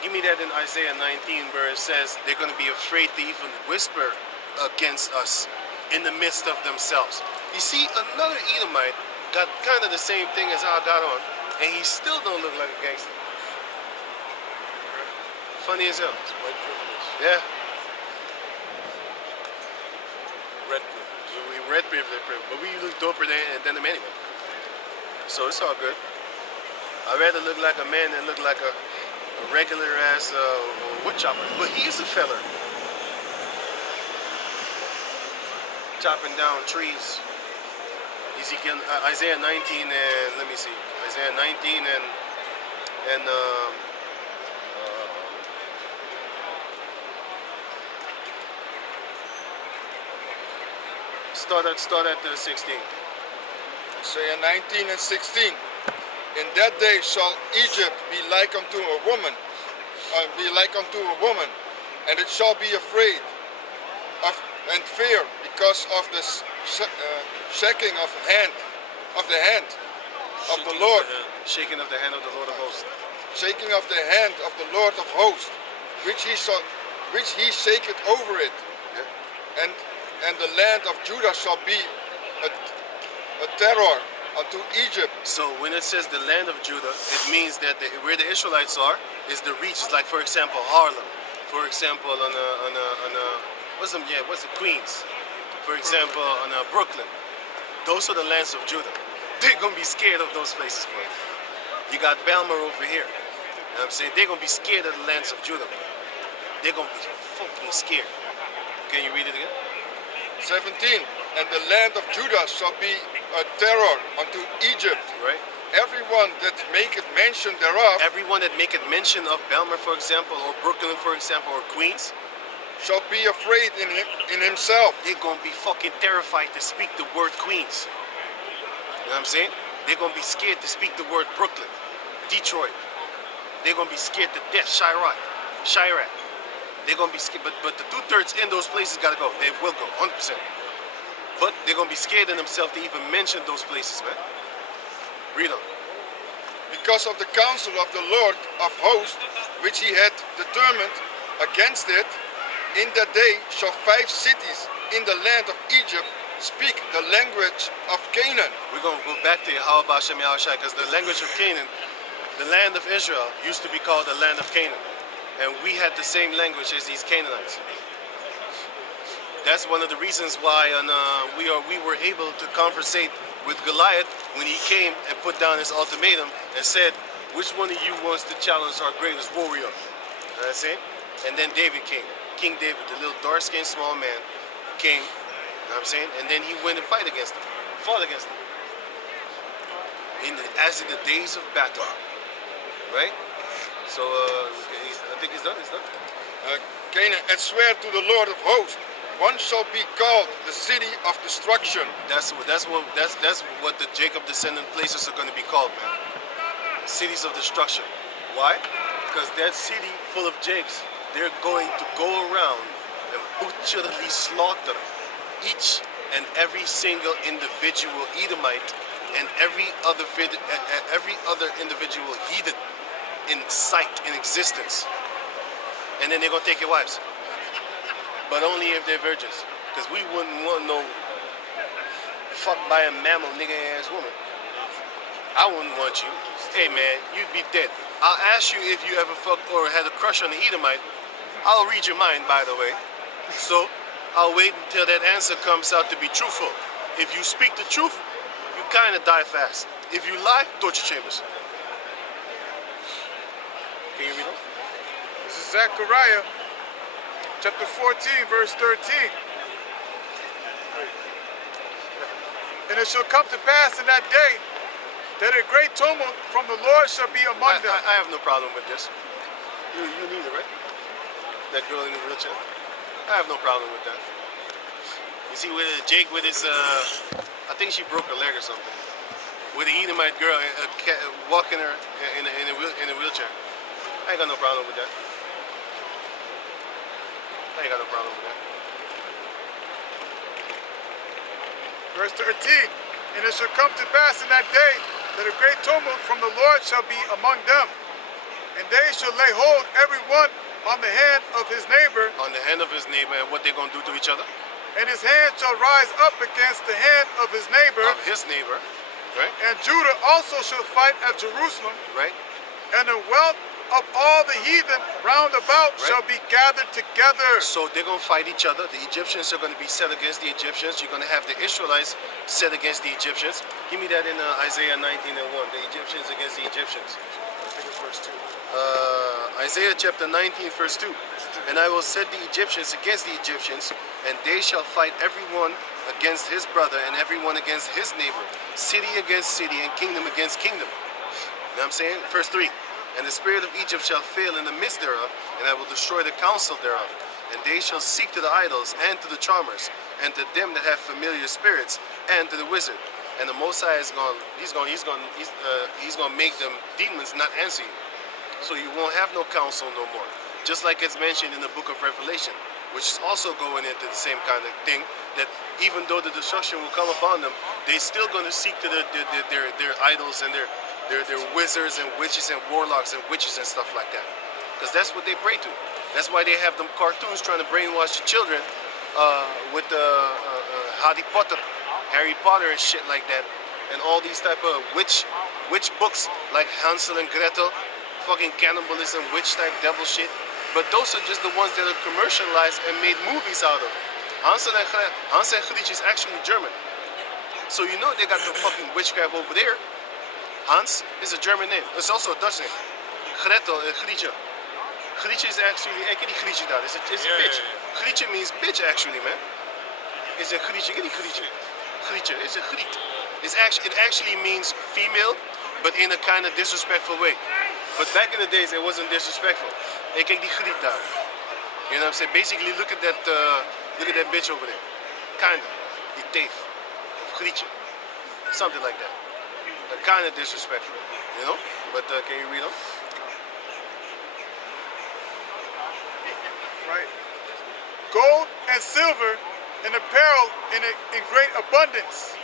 give me that in Isaiah 19 where it says they're going to be afraid to even whisper against us in the midst of themselves. You see, another Edomite got kind of the same thing as I got on, and he still don't look like a gangster. Funny as hell. White privilege. Yeah. Red privilege. We red privilege, but we look doper than them anyway. So it's all good. I'd rather look like a man than look like a regular ass wood chopper. But he is a feller. Chopping down trees. Ezekiel, Isaiah 19 and let me see. Isaiah 19 and start at 16. Isaiah 19 and 16. In that day shall Egypt be like unto a woman, and it shall be afraid of and fear because of the shaking of the hand of the Lord, Shaking of the hand of the Lord of hosts. shaking of the hand of the Lord of hosts, which he shaketh over it, and the land of Judah shall be a terror unto Egypt. So when it says the land of Judah, it means that where the Israelites are is the regions. Like for example, Harlem. For example, what's it, Queens. For example, on Brooklyn. Those are the lands of Judah. They're gonna be scared of those places, bro. You got Belmer over here. You know what I'm saying? They're gonna be scared of the lands of Judah, bro. They're gonna be fucking scared. Can you read it again? 17. And the land of Judah shall be a terror unto Egypt. Right? Everyone that maketh mention thereof Everyone that maketh mention of Belmer, for example, or Brooklyn, for example, or Queens, shall be afraid in himself. they're gonna be fucking terrified to speak the word Queens. You know what I'm saying? They're gonna be scared to speak the word Brooklyn, Detroit. They're gonna be scared to death. Chirac. They're gonna be scared, but the 2/3 in those places gotta go. They will go, 100%. But they're gonna be scared in themselves to even mention those places, man. Read on. Because of the counsel of the Lord of hosts, which he had determined against it, in that day shall 5 cities in the land of Egypt speak the language of Canaan. We're gonna go back to Yahweh Bashem Yahushai, because the language of Canaan, the land of Israel, used to be called the land of Canaan. And we had the same language as these Canaanites. That's one of the reasons why we were able to conversate with Goliath when he came and put down his ultimatum and said, which one of you wants to challenge our greatest warrior? You know what I'm saying? And then David came. King David, the little dark-skinned small man, came, you know what I'm saying? And then he went and fought against him. As in the days of battle. Right? So, I think it's done. Canaan, and swear to the Lord of hosts, one shall be called the city of destruction. That's what the Jacob descendant places are going to be called, man. Cities of destruction. Why? Because that city full of Jakes, they're going to go around and butcherly slaughter each and every single individual Edomite and every other individual heathen in sight, in existence. And then they're going to take your wives. But only if they're virgins. Because we wouldn't want no fucked by a mammal nigga ass woman. I wouldn't want you. Hey man, you'd be dead. I'll ask you if you ever fucked or had a crush on an Edomite. I'll read your mind, by the way. So I'll wait until that answer comes out to be truthful. If you speak the truth, you kind of die fast. If you lie, torture chambers. Can you read on? This is Zechariah, chapter 14, verse 13. And it shall come to pass in that day that a great tumult from the Lord shall be among them. I have no problem with this. You neither, right? That girl in the wheelchair. I have no problem with that. You see, with Jake with his, I think she broke her leg or something. With the Edomite girl walking her in a wheelchair. I ain't got no problem with that. I ain't got no problem with that. Verse 13. And it shall come to pass in that day that a great tumult from the Lord shall be among them. And they shall lay hold every one on the hand of his neighbor. On the hand of his neighbor, and what they gonna do to each other? And his hand shall rise up against the hand of his neighbor. Of his neighbor, right? And Judah also shall fight at Jerusalem. Right. And the wealth of all the heathen round about shall be gathered together. So they're going to fight each other. The Egyptians are going to be set against the Egyptians. You're going to have the Israelites set against the Egyptians. Give me that in Isaiah 19:1. The Egyptians against the Egyptians. I think it's verse 2. Isaiah chapter 19, verse 2. And I will set the Egyptians against the Egyptians, and they shall fight everyone against his brother and everyone against his neighbor, city against city and kingdom against kingdom. You know what I'm saying? Verse 3. And the spirit of Egypt shall fail in the midst thereof, and I will destroy the counsel thereof. And they shall seek to the idols and to the charmers, and to them that have familiar spirits, and to the wizard. And the Most High is he's going to make them demons not answer you. So you won't have no counsel no more. Just like it's mentioned in the book of Revelation, which is also going into the same kind of thing, that even though the destruction will come upon them, they're still going to seek to their idols and their wizards and witches and warlocks and witches and stuff like that. Because that's what they pray to. That's why they have them cartoons trying to brainwash the children with Harry Potter and shit like that. and all these type of witch books like Hansel and Gretel, fucking cannibalism, witch type devil shit. But those are just the ones that are commercialized and made movies out of. Hansel and Gretel is actually German. So you know they got the fucking witchcraft over there. Hans is a German name. It's also a Dutch name. Gretel, Grietje. Grietje is actually, ik ken die Grietje daar. It's a bitch. Grietje means bitch actually, man. It's a Grietje, ken die Grietje? Grietje, it's a Griet. It actually means female, but in a kind of disrespectful way. But back in the days, it wasn't disrespectful. Hey, kijk die Griet daar. You know what I'm saying? Basically, look at that bitch over there. Kinda. Die teef. Of Grietje. Something like that. Kind of disrespectful, you know? But can you read them? Right. Gold and silver and apparel in great abundance.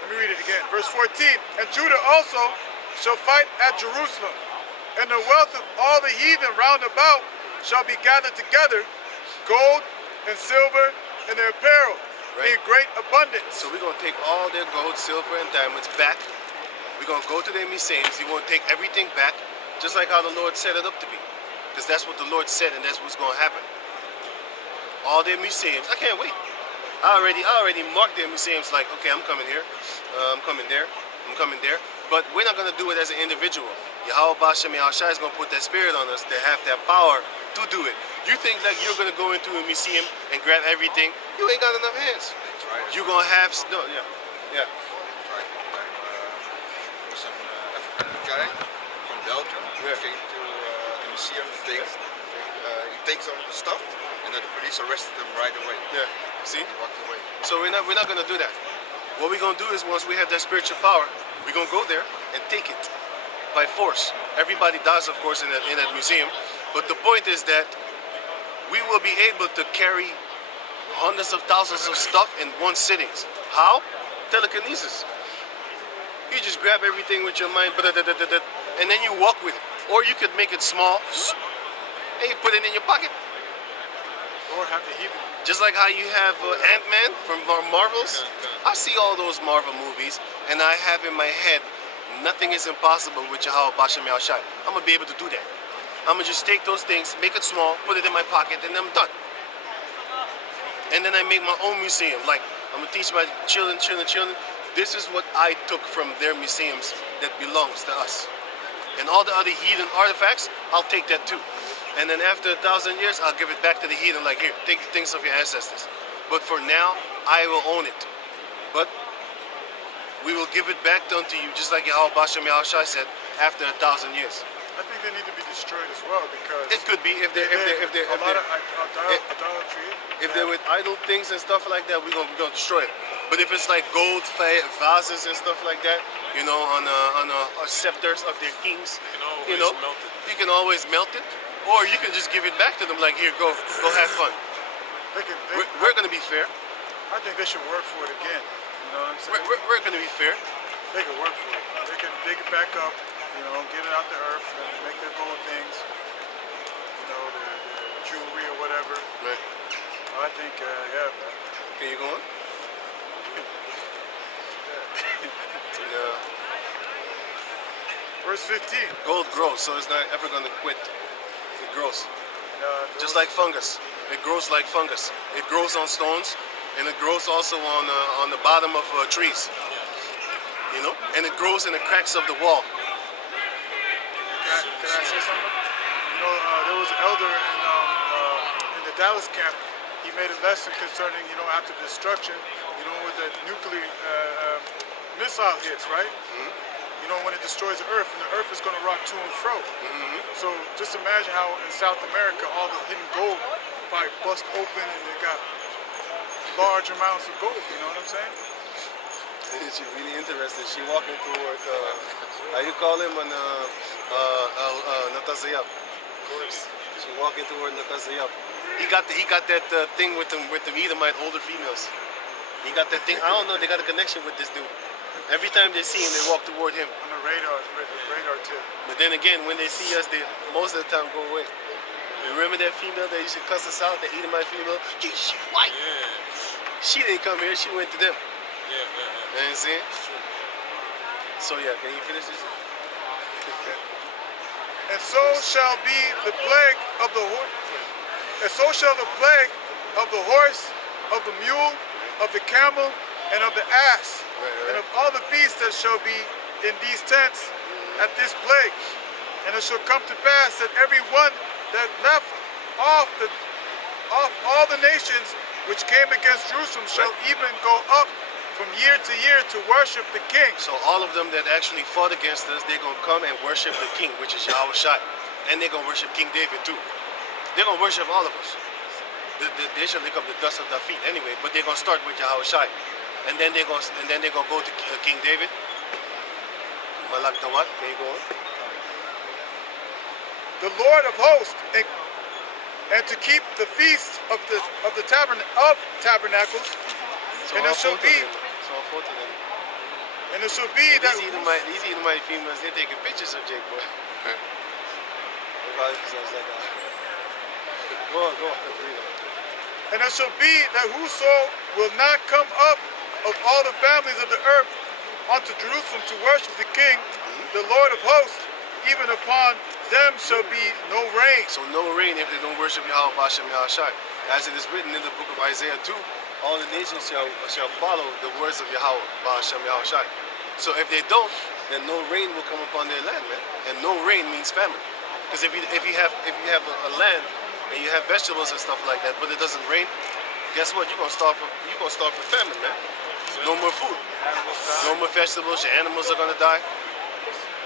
Let me read it again. Verse 14. And Judah also shall fight at Jerusalem, and the wealth of all the heathen round about shall be gathered together, gold and silver and their apparel in great abundance. So we're going to take all their gold, silver, and diamonds back. We're going to go to their museums. We're going to take everything back, just like how the Lord set it up to be. Because that's what the Lord said, and that's what's going to happen. All their museums. I can't wait. I already marked their museums like, okay, I'm coming here. I'm coming there. I'm coming there. But we're not going to do it as an individual. Yahweh Bashem Yahushai is going to put that spirit on us to have that power to do it. You think like you're going to go into a museum and grab everything. You ain't got enough hands. You're going to have... No, yeah. Some African guy from Belgium came to the museum and he takes some of the stuff, and then the police arrested him right away. Yeah. See? He walked away. So we're not going to do that. What we're going to do is once we have that spiritual power, we're going to go there and take it by force. Everybody does, of course, in that museum. But the point is that we will be able to carry hundreds of thousands of stuff in one sitting. How? Telekinesis. You just grab everything with your mind, and then you walk with it. Or you could make it small, and you put it in your pocket. Or have the heathen. Just like how you have Ant-Man from Marvels. I see all those Marvel movies, and I have in my head, nothing is impossible with Yahweh Bashem Yahushai. I'm going to be able to do that. I'm going to just take those things, make it small, put it in my pocket, and I'm done. And then I make my own museum. Like, I'm going to teach my children. This is what I took from their museums that belongs to us. And all the other heathen artifacts, I'll take that too. And then after 1,000 years, I'll give it back to the heathen, like, here, take the things of your ancestors. But for now, I will own it. But we will give it back unto you, just like Yahweh Bashem Yahushai said, after 1,000 years. I think they need to be destroyed as well, because It could be if they're idolatry. if they're with idle things and stuff like that, we're gonna destroy it. But if it's like gold vases and stuff like that, you know, on scepters of their kings, You can always melt it. you can always melt it, or you can just give it back to them. Like, here, go have fun. We're gonna be fair. I think they should work for it again. You know what I'm saying? We're gonna be fair. They can work for it. They can dig it back up, you know, get it out the earth and make their gold things, you know, their jewelry or whatever. Right. I think, yeah, man. Can you go on? Verse 15. Gold grows, so it's not ever gonna quit. It grows. Just like fungus. It grows like fungus. It grows on stones, and it grows also on the bottom of trees. You know, and it grows in the cracks of the wall. Can I say something? You know, there was an elder in the Dallas camp. He made a lesson concerning, you know, after destruction, you know, with the nuclear missile hits, right? Mm-hmm. You know, when it destroys the earth, and the earth is going to rock to and fro. Mm-hmm. So just imagine how in South America all the hidden gold probably bust open and they got large amounts of gold. You know what I'm saying? She's really interested. She walking toward, how you call him on Natazayab. She walking toward Natazayab. He got that thing with them Edomite older females. He got that thing. I don't know. They got a connection with this dude. Every time they see him, they walk toward him. On the radar tip. But then again, when they see us, they most of the time go away. You remember that female that used to cuss us out, that Edomite female? She white. Yeah. She didn't come here. She went to them. Yeah. You know what I'm saying? It's true. So yeah, can you finish this? And so shall be the plague of the horse. And so shall the plague of the horse, of the mule, of the camel, and of the ass, and of all the beasts that shall be in these tents at this plague. And it shall come to pass that every one that left off all the nations which came against Jerusalem shall even go up from year to year to worship the king. So all of them that actually fought against us, they're gonna come and worship the king, which is Yahweh Shai. And they're gonna worship King David too. They're gonna worship all of us. They should lick up the dust of their feet anyway, but they're gonna start with Yahweh Shai. And then they're gonna go to King David. Malak Tawat, can you go on? The Lord of hosts, and to keep the feast of tabernacles, So and all it shall four be, of them. So all four of them. and it shall be that These Edomite females, they're taking pictures of Jake, boy. They probably sounds like that. Go on, read it. and it shall be that whoso will not come up of all the families of the earth unto Jerusalem to worship the King, the Lord of hosts, even upon them shall be no rain. So no rain if they don't worship Yahweh Bashem Yahushai. As it is written in the book of Isaiah 2, all the nations shall follow the words of Yahweh Bashem Yahushai. So if they don't, then no rain will come upon their land, man. And no rain means famine. Because if you have a land and you have vegetables and stuff like that, but it doesn't rain, guess what? You're gonna starve for famine, man. No more food, no more vegetables. Your animals are gonna die.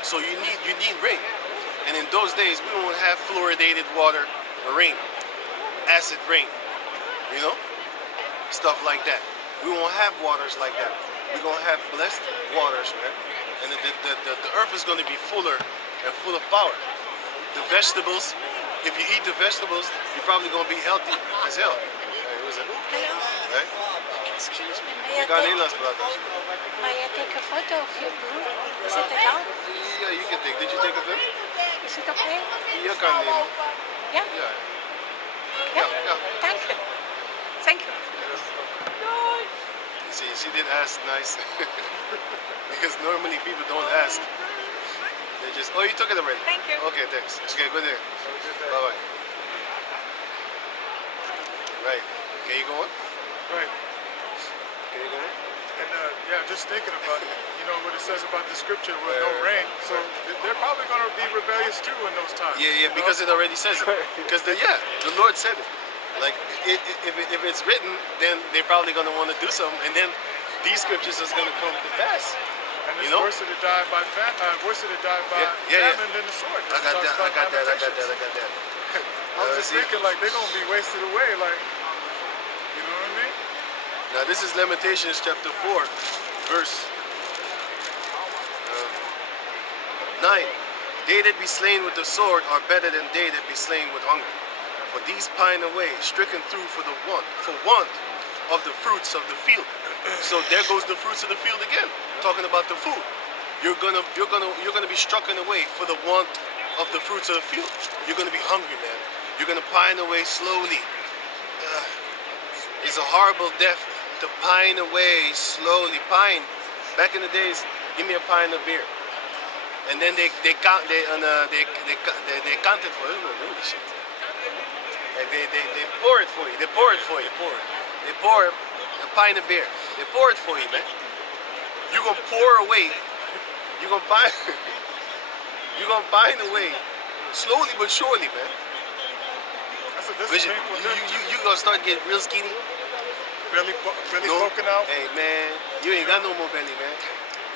So you need rain. And in those days, we won't have fluoridated water or rain, acid rain, you know, stuff like that. We won't have waters like that. We're gonna have blessed waters, man. And the earth is gonna be fuller and full of power. The vegetables, if you eat the vegetables, you're probably gonna be healthy as hell. Hey, who is it? Right? Excuse me, Ik kan Nederlands praten. may I take a photo of your group? Is it allowed? Yeah, you can take. Did you take a film? Is it okay? Je kan nemen. Yeah? Ja. Yeah? Ja. Thank you. Thank you. See, she did ask nice. Because normally people don't ask. They just, oh, you took it already? Thank you. Okay, thanks. Okay, good day. Bye-bye. Right. Can you go on? Right. Can you go on? And yeah, just thinking about it, you know what it says about the scripture with no rain. So they're probably going to be rebellious too in those times. Yeah, because it already says it. Because the Lord said it. Like if it's written, then they're probably gonna want to do something, and then these scriptures is gonna come to pass. And it's You know? worse to die by famine than the sword. I got that. I got that. I was just thinking like they're gonna be wasted away, like you know what I mean? Now this is Lamentations chapter 4, verse 9. They that be slain with the sword are better than they that be slain with hunger. For these pine away, stricken through for want of the fruits of the field. So there goes the fruits of the field again. Talking about the food. You're gonna be strucken away for the want of the fruits of the field. You're gonna be hungry, man. You're gonna pine away slowly. It's a horrible death to pine away slowly. Pine. Back in the days, give me a pint of beer, and then they counted for it. Like they pour it for you. They pour it for you. They pour a pint of beer. They pour it for you, man. You gonna pour away. You gonna pine. You gonna pine away, slowly but surely, man. That's a Vision. painful death. You gonna start getting real skinny. Belly No. poking out. Hey man, you ain't got no more belly, man.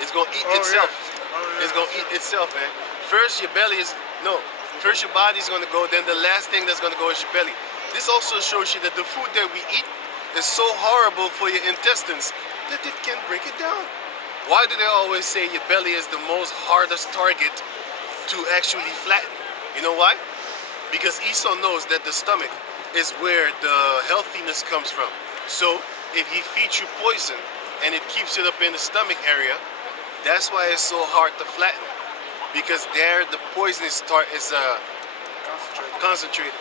It's gonna eat Oh, itself. yeah. Oh, yeah, It's gonna that's eat true. itself, man. First your belly is First your body's gonna go, then the last thing that's gonna go is your belly. This also shows you that the food that we eat is so horrible for your intestines that it can break it down. Why do they always say your belly is the most hardest target to actually flatten? You know why? Because Esau knows that the stomach is where the healthiness comes from. So if he feeds you poison and it keeps it up in the stomach area, that's why it's so hard to flatten. Because there the poison is concentrated.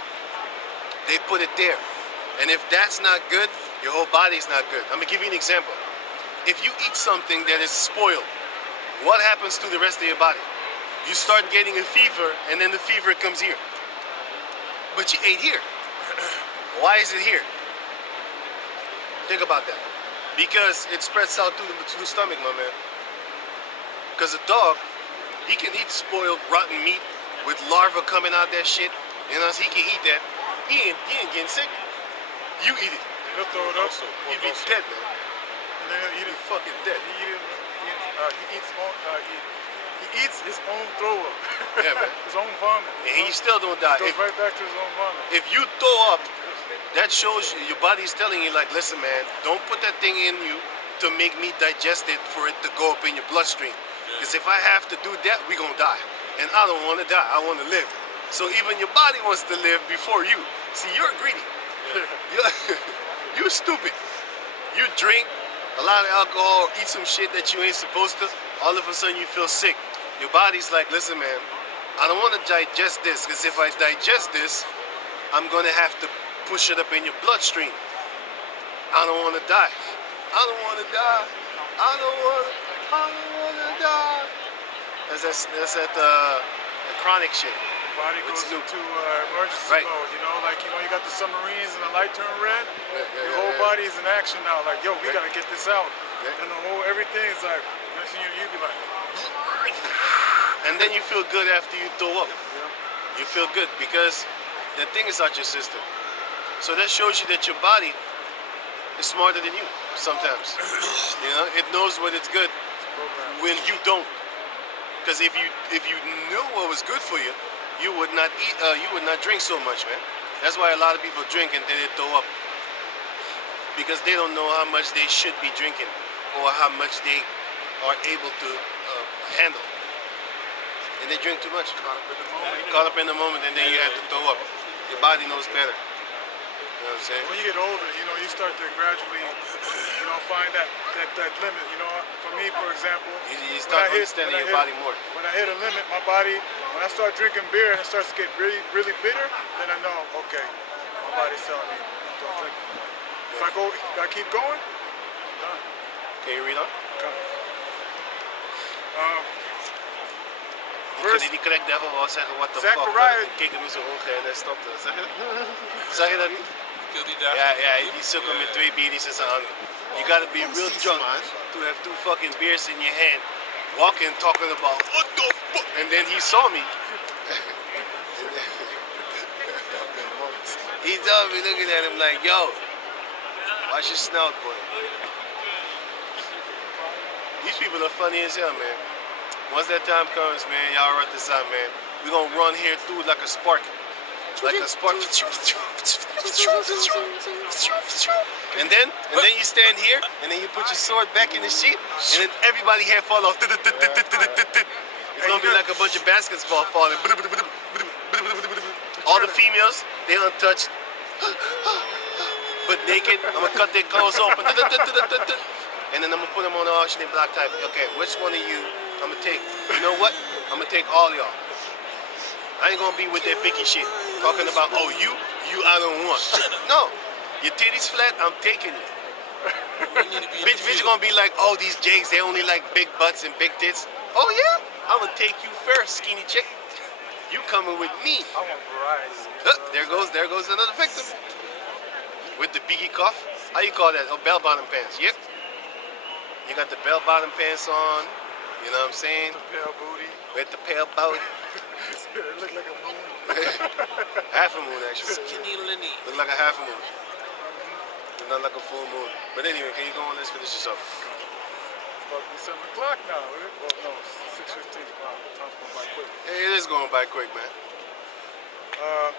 They put it there. And if that's not good, your whole body's not good. I'm gonna give you an example. If you eat something that is spoiled, what happens to the rest of your body? You start getting a fever, and then the fever comes here. But you ate here. Why is it here? Think about that. Because it spreads out to the stomach, my man. Because a dog, he can eat spoiled, rotten meat with larvae coming out that shit. You know, he can eat that. He ain't getting sick. You eat it. He'll throw it up. You'd be dead, man. And then he'll eat it. Fucking dead. He eats his own throw up. Yeah, man. His own vomit. And he still don't die. Goes right back to his own vomit. If you throw up, that shows you, your body's telling you, like, listen, man, don't put that thing in you to make me digest it for it to go up in your bloodstream. Because if I have to do that, we gonna die. And I don't want to die. I want to live. So even your body wants to live before you. See, you're greedy. You're stupid. You drink a lot of alcohol, eat some shit that you ain't supposed to. All of a sudden you feel sick. Your body's like, listen, man, I don't want to digest this. Because if I digest this, I'm going to have to push it up in your bloodstream. I don't want to die. I don't want to die. I don't want to die. That's that chronic shit. The body goes into emergency Right. mode, you know, like, you know, you got the submarines and the light turn red. Your whole yeah. body is in action now, like, yo, we Right. gotta get this out. Right. And the whole, everything is like, next thing you be like, And then you feel good after you throw up. yeah. You feel good because that thing is out your system. So that shows you that your body is smarter than you sometimes. You know, it knows when it's good when you don't. Because if you knew what was good for you, you would not eat. You would not drink so much, man. That's why a lot of people drink and then they throw up because they don't know how much they should be drinking or how much they are able to handle, and they drink too much. Caught up in the moment, and then you have to throw up. Your body knows better. You know what I'm saying? When you get older, you know, you start to gradually, you know, find that limit. You know, for me, for example, You start understanding your body more. When I hit a limit, my body, when I start drinking beer and it starts to get really, really bitter, then I know, okay, my body's telling me, don't drink anymore. If I keep going, I'm done. Can you read on? Okay. Mocht je die correct hebben, wou zeggen what the Zachariah. fuck. Ik keek hem in zijn ogen en hij stopte. Zeg je dat? Zag je dat niet? Kill die daar. Ja, die sukkel met twee biertjes in zijn handen. You gotta be real drunk to have two fucking beers in your hand, walking, talking about what the fuck. And then he saw me. He saw me looking at him like, yo, watch your snout, boy. These people are funny as hell, man. Once that time comes, man, y'all write this out, man. We gonna run here through like a spark. Like a spark. And then you stand here, and then you put your sword back in the sheet, and then everybody here fall off. It's gonna be like a bunch of basketball falling. All the females, they untouched, but naked. I'm gonna cut their clothes open, and then I'm gonna put them on the auction block type. Okay, which one of you I'm gonna take? You know what? I'm gonna take all y'all. I ain't gonna be with that picky shit. Talking about, oh, you I don't want. No, your titties flat, I'm taking you. Bitch gonna be like, oh, these Jays, they only like big butts and big tits. Oh yeah? I'm gonna take you first, skinny chick. You coming with me. I want variety. There goes another victim. With the biggie cuff. How you call that? Oh, bell-bottom pants. Yep. You got the bell-bottom pants on. You know what I'm saying? Pale booty. With the pale boat. It look like a moon. Half a moon, actually. Skinny Lenny. Look like a half a moon. Not like a full moon. But anyway, can you go on? Let's finish this up. It's about to be 7 o'clock now. Well, no, 6:15. Wow, time's going by quick. Hey, it is going by quick, man.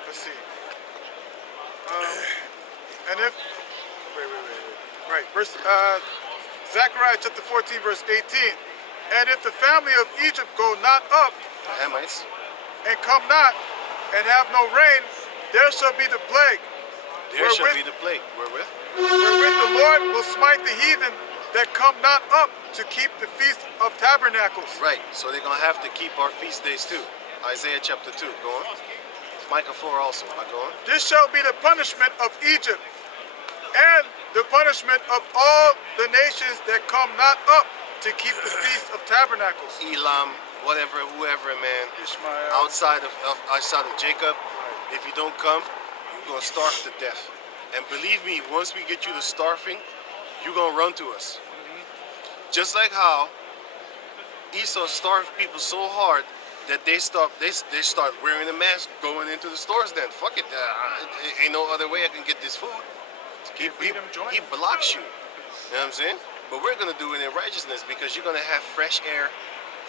Let's see. And if wait. Right, Zechariah chapter 14, verse 18. And if the family of Egypt go not up Hamites. and come not and have no rain, there shall be the plague. There shall be the plague. Wherewith? Wherewith the Lord will smite the heathen that come not up to keep the feast of tabernacles. Right. So they're gonna have to keep our feast days too. Isaiah chapter 2. Go on. Micah 4 also. Go on. This shall be the punishment of Egypt, and the punishment of all the nations that come not up to keep the Feast of Tabernacles. Elam, whatever, whoever, man. Ishmael. Outside of Jacob, if you don't come, you're gonna starve to death. And believe me, once we get you to starving, you're gonna run to us. Just like how Esau starved people so hard that they start wearing a mask going into the stores. Then fuck it, ain't no other way I can get this food. He blocks you. You know what I'm saying? But we're gonna do it in righteousness because you're gonna have fresh air,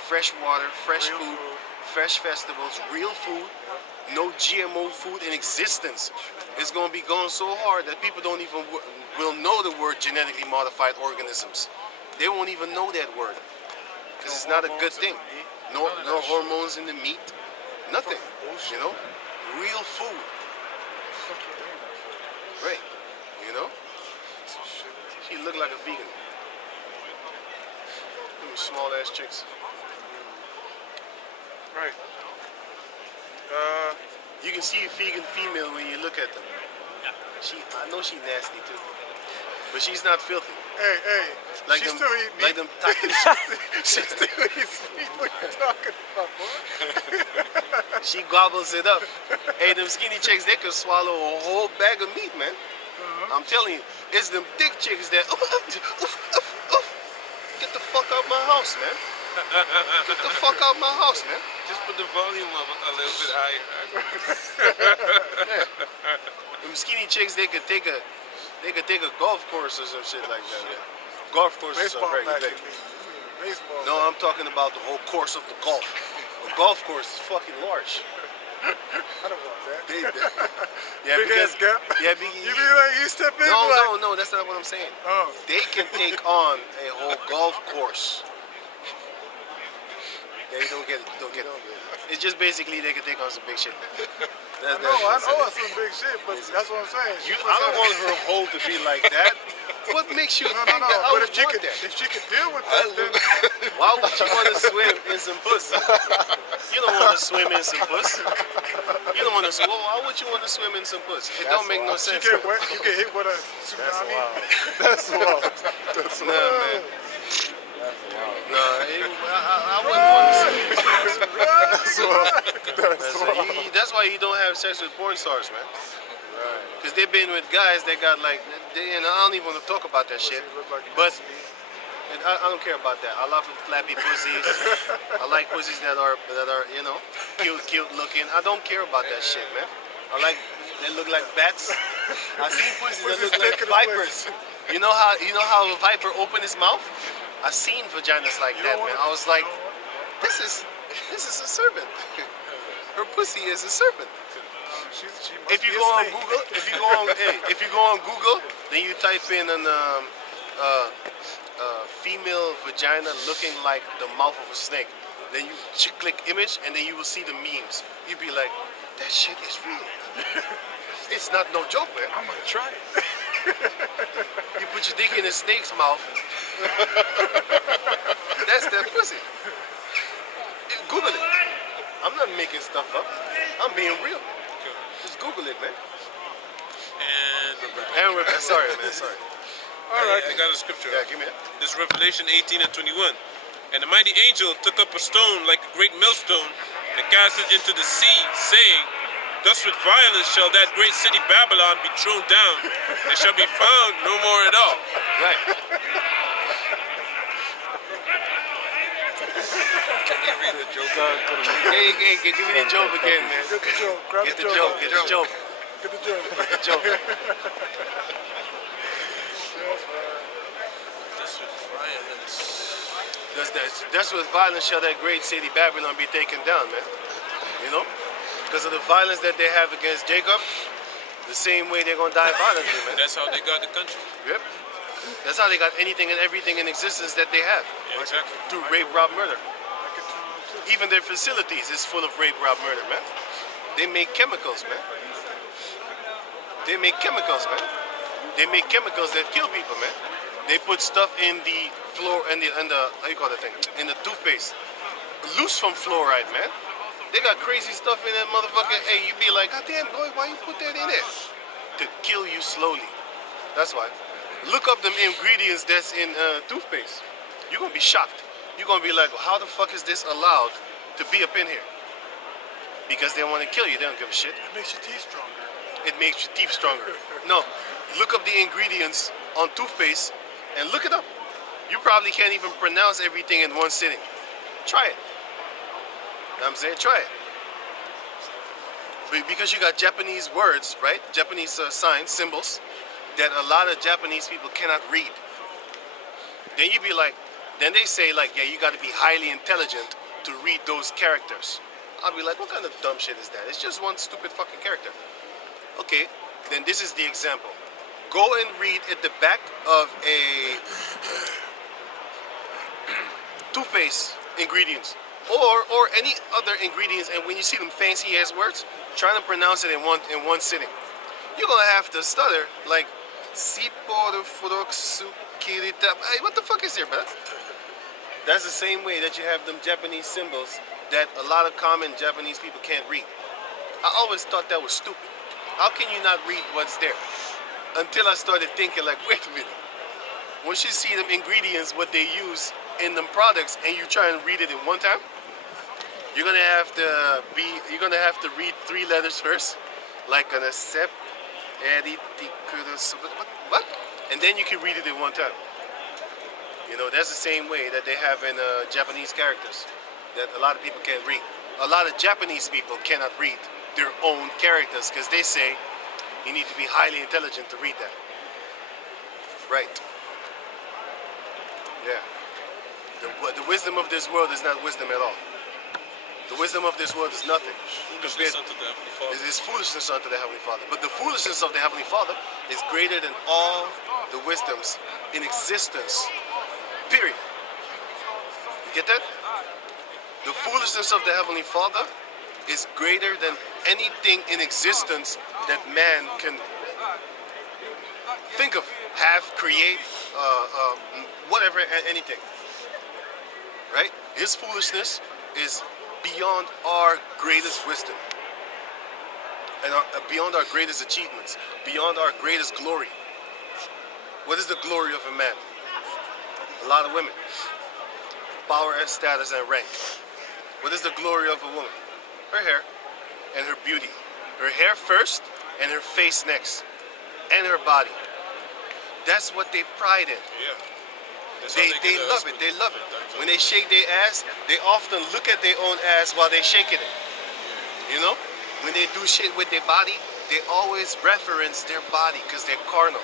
fresh water, fresh food, fresh festivals, real food, no GMO food in existence. It's gonna be going so hard that people don't even will know the word genetically modified organisms. They won't even know that word because it's not a good thing. No hormones in the meat, nothing. You know, real food. Right. You know, she look like a vegan. Them small ass chicks. Right. You can see a vegan female when you look at them. I know she's nasty too, but she's not filthy. Hey, Like she them, still eat meat. like them tacos. She still eats meat. What you talking about, boy? She gobbles it up. Hey, them skinny chicks, they could swallow a whole bag of meat, man. I'm telling you, it's them thick chicks that get the fuck out my house, man. Get the fuck out my house, man. Just put the volume up a little bit higher. Them skinny chicks, they could take a golf course or some shit like that, man. Golf courses Baseball are very bat, big. you mean. Baseball No, bat. I'm talking about the whole course of the golf. The golf course is fucking large. I don't want that. Yeah, Big ass gap. Yeah, You be like, you step in like, no, that's not what I'm saying. Oh. They can take on a whole golf course. Yeah, you don't get it. It's just basically they can take on some big shit. I know it's some big shit, but that's what I'm saying. I don't want her whole to be like that. What makes you think that I But would if she want could, that? if she could deal with that, then Why would you want to swim in some pussy? You don't want to swim in some pussy. You don't want to swim. Why would you want to swim in some pussy? It don't make no she sense. get wet, you get hit with a tsunami. That's wild. Nah, man. Nah, I wouldn't want to swim in some pussy. That's why you don't have sex with porn stars, man. Because they've been with guys that got like, I don't even want to talk about that shit. But I don't care about that. I love flappy pussies. I like pussies that are cute looking. I don't care about that shit, man. I like they look like bats. I seen pussies that look like vipers. You know how a viper opened his mouth? I seen vaginas like that, man. I was like, this is a serpent. Her pussy is a serpent. If you go on Google, if you go on Google, then you type in an female vagina looking like the mouth of a snake. Then you click image, and then you will see the memes. You'd be like, that shit is real. It's not no joke, man. I'm gonna try it. You put your dick in a snake's mouth. That's that pussy. Google it. I'm not making stuff up. I'm being real. Just Google it, man. And Rebecca. Sorry, man. Sorry. All right. I got a scripture. Yeah, give me that. This is Revelation 18 and 21. And the mighty angel took up a stone like a great millstone and cast it into the sea, saying, thus with violence shall that great city Babylon be thrown down, and shall be found no more at all. Right. Can you read the joke? Hey, give me the joke again, man. Get the joke. Grab Get the the joke. joke. Get the joke. Get the joke. Get the joke. Thus with violence. That's with violence shall that great city Babylon be taken down, man. You know? Because of the violence that they have against Jacob, the same way they're going to die violently, man. That's how they got the country. Yep. That's how they got anything and everything in existence that they have. Yeah, exactly. Through rape, rob, murder. Even their facilities is full of rape, rob, murder, man. They make chemicals, man. They make chemicals, man. They make chemicals that kill people, man. They put stuff in the floor and the how you call that thing? In the toothpaste. Loose from fluoride, man. They got crazy stuff in that motherfucker. Hey, you be like, God damn, boy, why you put that in there? To kill you slowly. That's why. Look up them ingredients that's in toothpaste. you're gonna be shocked. You're gonna be like, well, how the fuck is this allowed to be up in here? Because they want to kill you. They don't give a shit. It makes your teeth stronger. It makes your teeth stronger. No, look up the ingredients on toothpaste and look it up. You probably can't even pronounce everything in one sitting. Try it. You know what I'm saying? Try it. Because you got Japanese words, right? Japanese signs, symbols, that a lot of Japanese people cannot read. Then you be like, then they say like, yeah, you got to be highly intelligent to read those characters. I'll be like, what kind of dumb shit is that? It's just one stupid fucking character. Okay, then this is the example. Go and read at the back of a toothpaste ingredients or any other ingredients, and when you see them fancy ass words, trying to pronounce it in one sitting, you're gonna have to stutter like Siporufuroktsukirita. Hey, what the fuck is here, man? That's the same way that you have them Japanese symbols that a lot of common Japanese people can't read. I always thought that was stupid. How can you not read what's there? Until I started thinking like, wait a minute. Once you see them ingredients, what they use in them products, and you try and read it in one time, you're gonna have to read 3 letters first, like an accept, what? And then you can read it in one time. You know, that's the same way that they have in Japanese characters that a lot of people can't read. A lot of Japanese people cannot read their own characters because they say you need to be highly intelligent to read that. Right. Yeah. The wisdom of this world is not wisdom at all. The wisdom of this world is nothing. Foolishness unto the Heavenly Father. It is foolishness unto the Heavenly Father. But the foolishness of the Heavenly Father is greater than all the wisdoms in existence. Period. You get that? The foolishness of the Heavenly Father is greater than anything in existence that man can think of, have, create, whatever, anything. Right? His foolishness is beyond our greatest wisdom and beyond our greatest achievements, beyond our greatest glory. What is the glory of a man? A lot of women. Power and status and rank. What is the glory of a woman? Her hair and her beauty. Her hair first and her face next. And her body. That's what they pride in. Yeah. They love it. They love it. When they shake their ass, they often look at their own ass while they're shaking it. You know? When they do shit with their body, they always reference their body because they're carnal.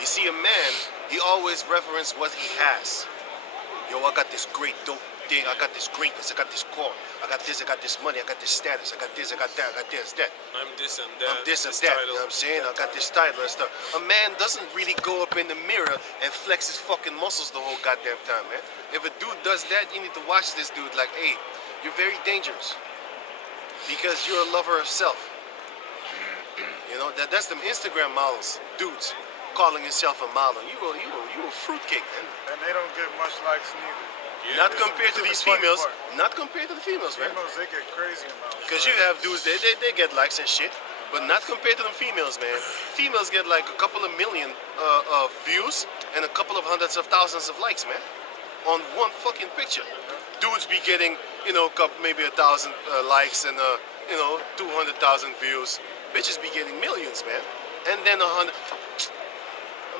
You see, a man, he always references what he has. Yo, I got this great dope thing. I got this greatness. I got this core. I got this money. I got this status. I got this, I got that. I got this, that. I'm this and that. I'm this and that. You know what I'm saying? I got this title and stuff. A man doesn't really go up in the mirror and flex his fucking muscles the whole goddamn time, man. If a dude does that, you need to watch this dude like, hey, you're very dangerous. Because you're a lover of self. You know, that's them Instagram models, dudes, calling himself a model. You a fruitcake, man. And they don't get much likes neither. Yeah, Not compared to these females. Not compared to the females, man. Females, they get crazy amounts. Because you have dudes, they get likes and shit. But not compared to the females, man. Females get like a couple of million views and a couple of hundreds of thousands of likes, man. On one fucking picture. Dudes be getting, maybe 1,000 likes and, 200,000 views. Bitches be getting millions, man. And then 100.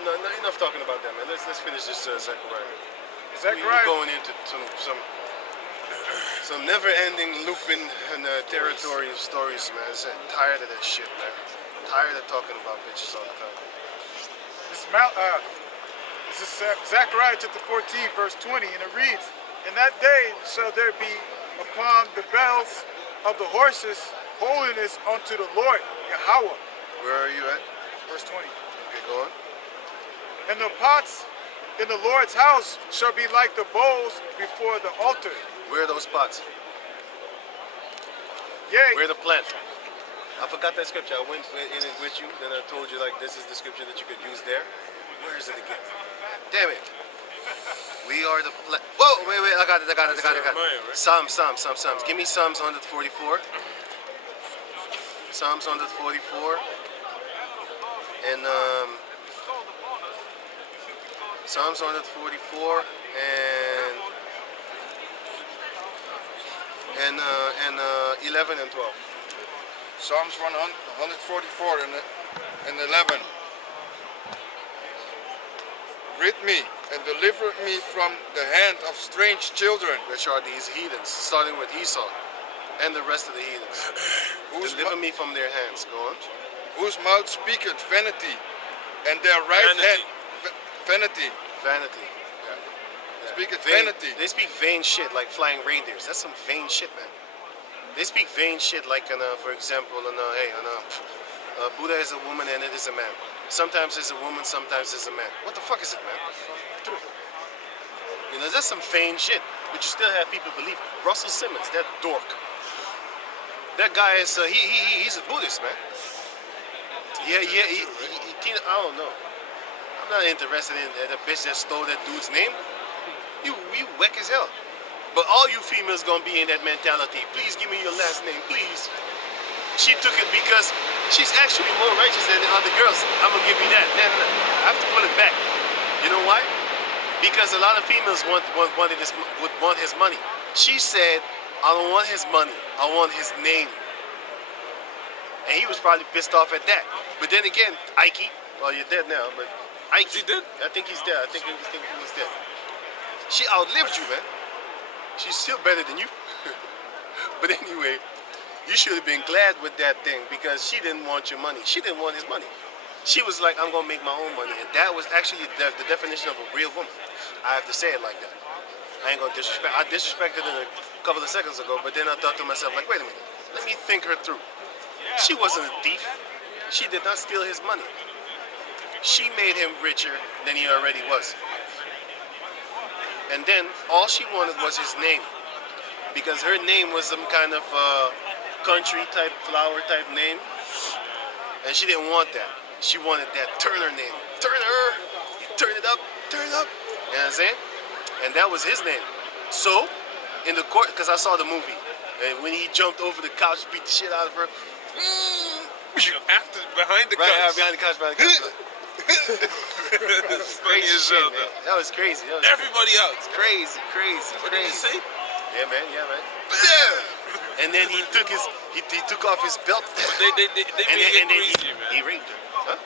Not enough talking about that, man. Let's finish this Zechariah. Zechariah. We're going into some never-ending looping and territory of stories, man. I'm tired of that shit, man. Tired of talking about bitches all the time. This is Zechariah chapter 14, verse 20, and it reads, "In that day shall there be upon the bells of the horses holiness unto the Lord Yahweh." Where are you at? Verse 20. Okay, go on. "And the pots in the Lord's house shall be like the bowls before the altar. Where are those pots? Yea, Where are the plant? I forgot that scripture. I went in it with you. Then I told you, like, this is the scripture that you could use there. Where is it again? Damn it. We are the plant. Whoa, wait. I got it. Jeremiah, right? Psalms. Give me Psalms 144. Psalms 144. And, Psalms 144 and and 11 and 12. Psalms 144 and 11. Rid me and deliver me from the hand of strange children. Which are these heathens, starting with Esau and the rest of the heathens. Deliver me from their hands. Go on. Whose mouth speaketh vanity, and their right Vanity. hand vanity. Vanity. Speaketh Vain. vanity. They speak vain shit like flying reindeers. That's some vain shit, man. They speak vain shit like, for example, Buddha is a woman and it is a man. Sometimes it's a woman, sometimes it's a man. What the fuck is it, man? You know, that's some vain shit. But you still have people believe. Russell Simmons, that dork. That guy is, he's a Buddhist, man. Yeah, I don't know. I'm not interested in the bitch that stole that dude's name. You whack as hell. But all you females gonna be in that mentality. Please give me your last name, please. She took it because she's actually more righteous than the other girls. I'm gonna give you that. No. I have to put it back. You know why? Because a lot of females would want his money. She said, I don't want his money. I want his name. And he was probably pissed off at that. But then again, Ike, well, you're dead now, but Ike. Is he dead? I think he's dead. I think he was dead. She outlived you, man. She's still better than you. But anyway, you should have been glad with that thing because she didn't want your money. She didn't want his money. She was like, I'm going to make my own money. And that was actually the definition of a real woman. I have to say it like that. I ain't going to disrespect. I disrespected her a couple of seconds ago, but then I thought to myself, like, wait a minute. Let me think her through. She wasn't a thief. She did not steal his money. She made him richer than he already was. And then all she wanted was his name, because her name was some kind of country type, flower type name, and she didn't want that. She wanted that Turner name. Turner! Turn it up, turn it up. You know what I'm saying? And that was his name. So, in the court, because I saw the movie, and when he jumped over the couch, beat the shit out of her. Behind the Right, couch. behind the couch, behind the couch. It's funny Crazy as shit, hell, man. though. That was crazy. That was Everybody out. crazy. What did he say? Yeah, man. And then he took off his belt. They make it crazier, man. he raped her. Huh?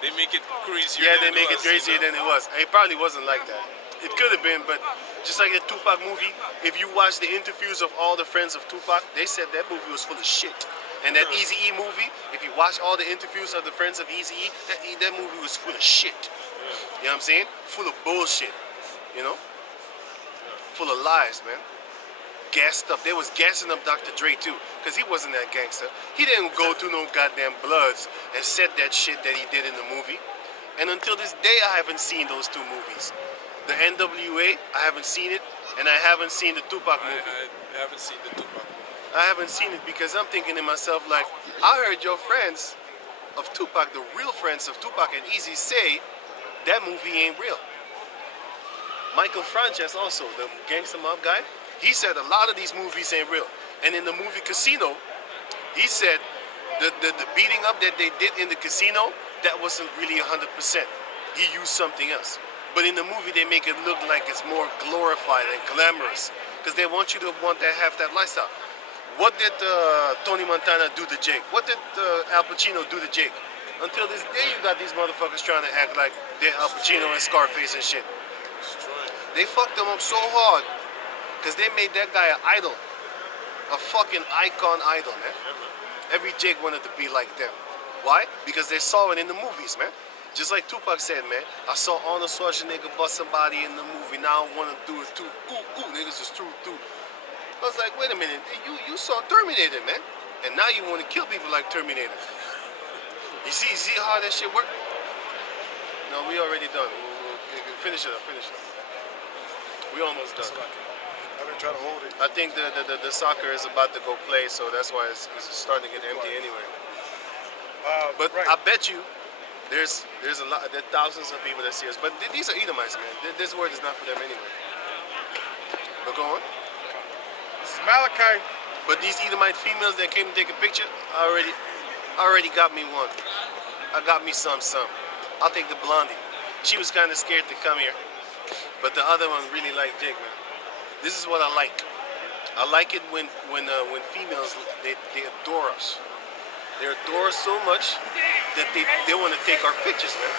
They make it crazier. Yeah, than they make it was, crazier you know? than it was. It probably wasn't like that. It could have been, but just like the Tupac movie, if you watch the interviews of all the friends of Tupac, they said that movie was full of shit. And that Eazy-E movie, if you watch all the interviews of the friends of Eazy-E, that movie was full of shit. You know what I'm saying? Full of bullshit. You know? Full of lies, man. Gassed up. They was gassing up Dr. Dre too, because he wasn't that gangster. He didn't go through no goddamn Bloods and said that shit that he did in the movie. And until this day, I haven't seen those two movies. The NWA, I haven't seen it, and I haven't seen the Tupac movie. I haven't seen the Tupac. I haven't seen it because I'm thinking to myself, like, I heard your friends of Tupac, the real friends of Tupac and Easy say that movie ain't real. Michael Frances also, the gangster mob guy, he said a lot of these movies ain't real. And in the movie Casino, he said the beating up that they did in the casino, that wasn't really 100%. He used something else. But in the movie, they make it look like it's more glorified and glamorous because they want you to want to have that lifestyle. What did Tony Montana do to Jake? What did Al Pacino do to Jake? Until this day, you got these motherfuckers trying to act like they're Al Pacino and Scarface and shit. They fucked them up so hard because they made that guy an idol. A fucking icon idol, man. Every Jake wanted to be like them. Why? Because they saw it in the movies, man. Just like Tupac said, man, I saw Arnold Schwarzenegger bust somebody in the movie. Now I want to do it too. Ooh, niggas is true, too. I was like, wait a minute, you saw Terminator, man. And now you want to kill people like Terminator. You see how that shit work? No, we already done. We'll finish it up. We almost done. I've been trying to hold it. I think the soccer is about to go play, so that's why it's starting to get empty anyway. But right. I bet you there's a lot, there are thousands of people that see us. But these are Edomites, man. This word is not for them anyway. But go on. This is Malachi. But these Edomite females that came to take a picture, already got me one. I got me some. I'll take the blondie. She was kind of scared to come here. But the other one really liked Jake, man. This is what I like. I like it when females they adore us. They adore us so much that they want to take our pictures, man.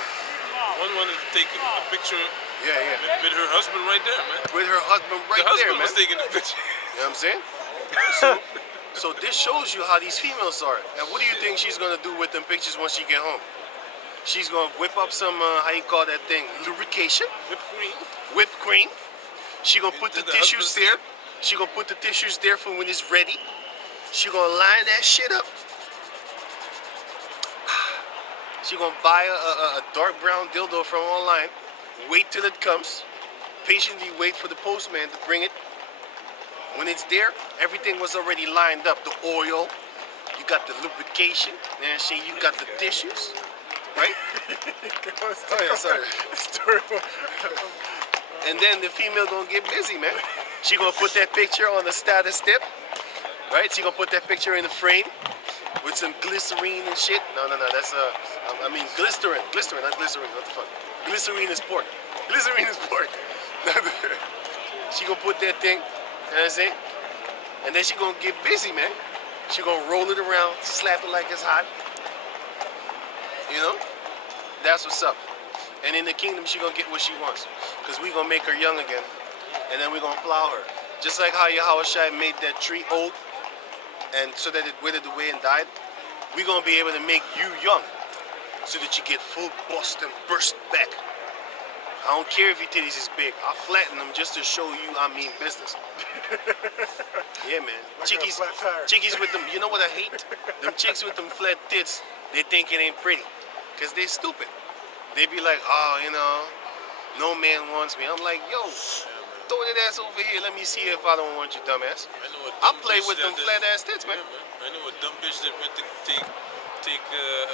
One wanted to take a picture Yeah, yeah. with her husband right there, man. With her husband right The husband there, man. was taking the picture. You know what I'm saying? So this shows you how these females are. And what do you think she's gonna do with them pictures once she get home? She's gonna whip up some how you call that thing? Lubrication, Whipped cream. whipped cream. She gonna put the Into the tissues husband's- there. She gonna put the tissues there for when it's ready. She gonna line that shit up. She gonna buy a dark brown dildo from online. Wait till it comes. Patiently wait for the postman to bring it. When it's there, everything was already lined up. The oil, you got the lubrication, and shit, you got the tissues, right? Oh yeah, sorry. And then the female gonna get busy, man. She gonna put that picture on the status tip, right? She gonna put that picture in the frame with some glycerine and shit. No, that's I mean glycerin, not glycerine. What the fuck? Glycerine is pork. Glycerine is pork. She gonna put that thing, you know what I'm saying? And then she gonna get busy, man. She gonna roll it around, slap it like it's hot. You know? That's what's up. And in the kingdom, she gonna get what she wants. Because we gonna make her young again. And then we gonna plow her. Just like how Yahushua made that tree old, and so that it withered away and died, we gonna be able to make you young. So that you get full bust and burst back. I don't care if your titties is big. I'll flatten them just to show you I mean business. Yeah, man. Like a Chickies, flat tire. chickies with them, you know what I hate? Them chicks with them flat tits, they think it ain't pretty. Because they stupid. They be like, oh, you know, no man wants me. I'm like, yo, throw that ass over here. Let me see if I don't want you, dumbass. I know a I dumb play bitch with that them did- flat ass tits, man. Yeah, man. I know a dumb bitch that went to take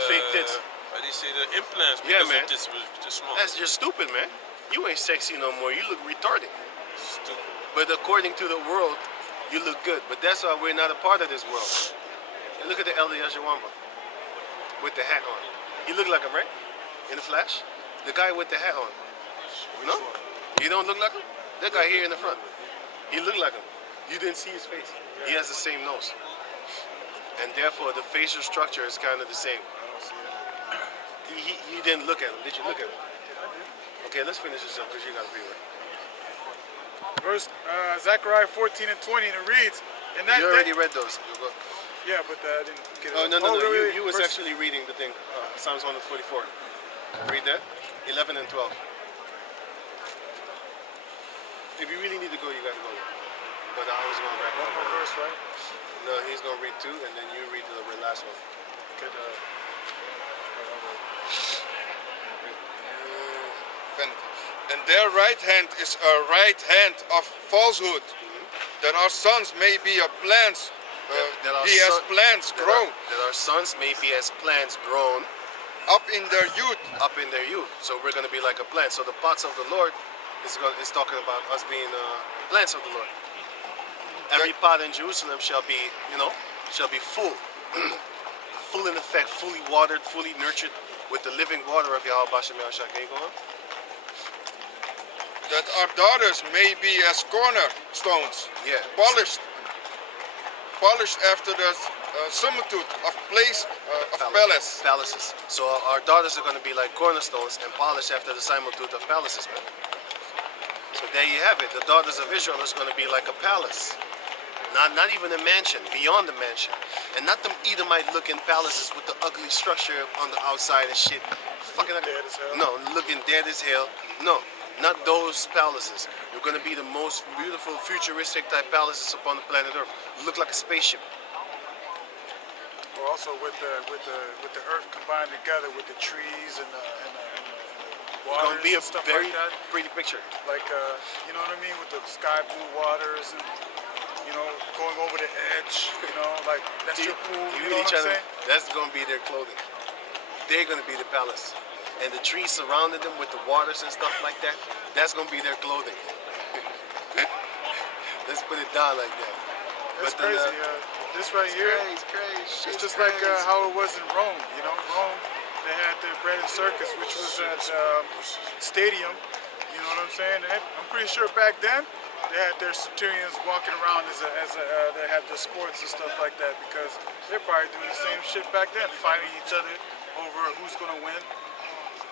Fake tits. How do you say the implants? Yeah, Because man. It just was just small. That's just stupid, man. You ain't sexy no more. You look retarded. Stupid. But according to the world, you look good. But that's why we're not a part of this world. And look at the elder Yashawamba with the hat on. You look like him, right? In the flash? The guy with the hat on. No? You don't look like him? That guy here in the front. He looked like him. You didn't see his face. He has the same nose. And therefore, the facial structure is kind of the same. You didn't look at him. Did you look at him? Okay, let's finish this up because you got to be right. Verse Zechariah 14 and 20, and it reads, and that, You already read those. You go. yeah, but I didn't get it. Oh, no. really? You was Verse- actually reading the thing. Psalms 144. Read that. 11 and 12. If you really need to go, you got to go. But I was going to wrap One up. more verse, right? No, he's going to read 2, and then you read the last one. Okay, And their right hand is a right hand of falsehood, that our sons may be a plants, That our be as son- plants grown That our sons may be as plants grown up in their youth. up in their youth. So we're going to be like a plant. So the pots of the Lord is talking about us being plants of the Lord. Every pot in Jerusalem shall be, shall be full. Full in effect, fully watered, fully nurtured with the living water of Yahweh Bashem Yahushua. Can you go on? That our daughters may be as cornerstones, Yeah. polished after the similitude of place of palace. Palaces. So our daughters are going to be like cornerstones and polished after the similitude of palaces, man. So there you have it. The daughters of Israel is going to be like a palace. Not even a mansion, beyond the mansion. And not them Edomite looking palaces with the ugly structure on the outside and shit. Fucking ugly. Dead as hell. No, looking dead as hell. No, not those palaces. You're going to be the most beautiful, futuristic type palaces upon the planet Earth. Look like a spaceship. Well, also with the earth combined together with the trees and the It's waters going to be a and stuff very like that. pretty picture. Like you know what I mean, with the sky blue waters and going over the edge. Like that's your pool. You know really what I'm trying saying? That's going to be their clothing. They're going to be the palace. And the trees surrounding them with the waters and stuff like that, that's going to be their clothing. Let's put it down like that. That's But then, crazy. This right it's here, crazy. it's just like how it was in Rome. Rome, they had the bread and circus, which was at stadium. You know what I'm saying? And I'm pretty sure back then they had their centurions walking around they have the sports and stuff like that because they're probably doing the same shit back then, fighting each other over who's gonna win,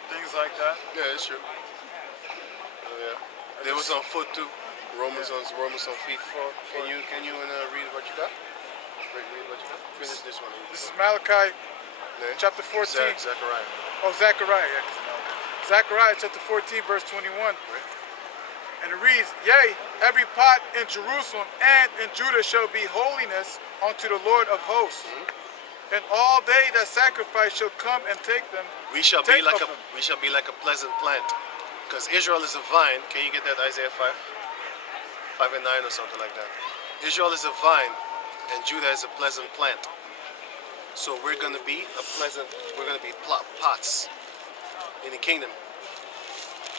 things like that. Yeah, it's true. Yeah. There was on foot too. Romans on feet. Can you read what you got? Read what you got. Finish this one. This is Malachi Yeah. chapter 14. Zechariah. Oh, Zechariah. Yeah, 'cause Malachi. Zechariah chapter 14, verse 21. Right. And it reads, Yea, every pot in Jerusalem and in Judah shall be holiness unto the Lord of hosts. And all they that sacrifice shall come and take them. We shall Take be like of a them. pleasant plant, because Israel is a vine. Can you get that Isaiah 5 and 9 or something like that? Israel is a vine, and Judah is a pleasant plant. So we're gonna be pots in the kingdom,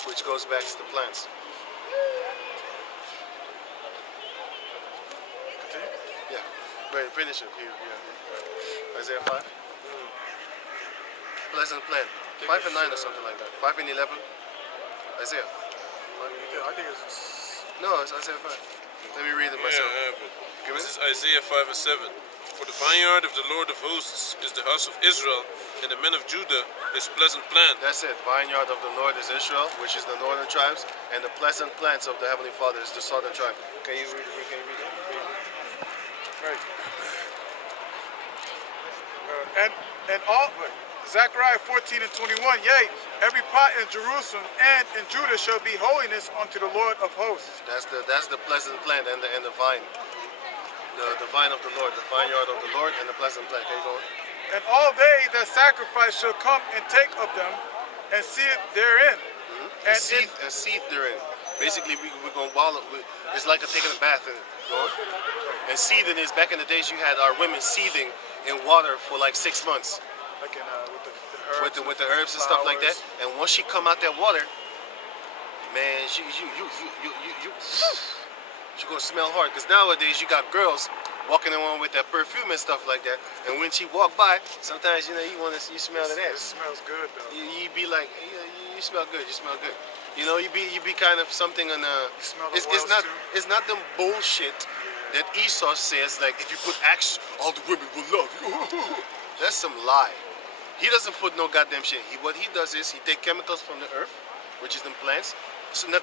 which goes back to the plants. Continue. Yeah. Wait, finish it here. Yeah. Isaiah 5. Pleasant plant. 5 and 9 or something like that. 5 and 11. Isaiah. I think it's No, it's Isaiah 5. Let me read it myself. But this is Isaiah 5 and 7. For the vineyard of the Lord of hosts is the house of Israel, and the men of Judah his pleasant plant. That's it. Vineyard of the Lord is Israel, which is the northern tribes, and the pleasant plants of the Heavenly Father is the southern tribe. Can you read it? right. And all Zechariah 14 and 21. Yea, every pot in Jerusalem and in Judah shall be holiness unto the Lord of hosts. That's the pleasant plant and the vine. The vine of the Lord, the vineyard of the Lord, and the pleasant plant. Can you go on? And all they that sacrifice shall come and take of them and see it therein. And seethe therein. Basically, we're going to wallow. It's like taking a bath in it. Go on. And seething is, back in the days, you had our women seething in water for like 6 months. Like with the herbs With the herbs and stuff like that. flowers. And once she come out that water, man, she gonna smell hard. Because nowadays you got girls walking around with that perfume and stuff like that. And when she walk by, sometimes you smell that It ass. smells good though. You be like, you smell good. You smell good. You know, you be kind of something on a. smell the It's oils not too. it's not them bullshit that Esau says, like, if you put axe, all the women will love you. That's some lie. He doesn't put no goddamn shit. What he does is he take chemicals from the earth, which is them plants. So not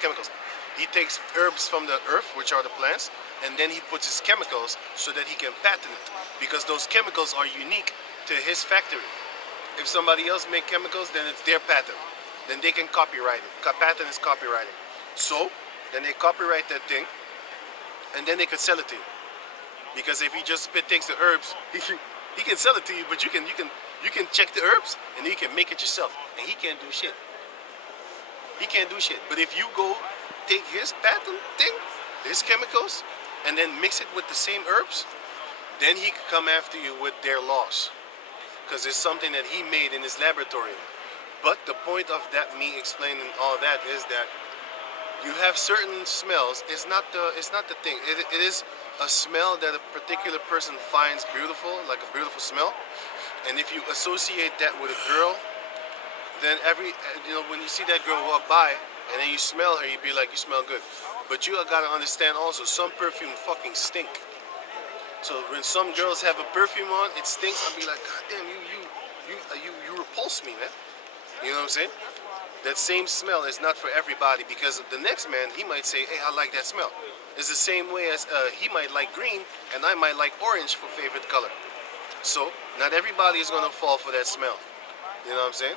chemicals. He takes herbs from the earth, which are the plants, and then he puts his chemicals so that he can patent it, because those chemicals are unique to his factory. If somebody else make chemicals, then it's their patent. Then they can copyright it. Patent is copyrighting. So then they copyright that thing, and then they could sell it to you. Because if he just takes the herbs, he can sell it to you, but you can check the herbs and you can make it yourself, and he can't do shit. He can't do shit. But if you go take his patent thing, his chemicals, and then mix it with the same herbs, then he can come after you with their laws, because it's something that he made in his laboratory. But the point of that, me explaining all that, is that you have certain smells. It's not the thing. It is a smell that a particular person finds beautiful, like a beautiful smell. And if you associate that with a girl, then when you see that girl walk by and then you smell her, you be like, you smell good. But you gotta understand also, some perfume fucking stink. So when some girls have a perfume on, it stinks. I'll be like, God damn, you repulse me, man. You know what I'm saying? That same smell is not for everybody, because the next man, he might say, hey, I like that smell. It's the same way as he might like green and I might like orange for favorite color. So not everybody is gonna fall for that smell. You know what I'm saying?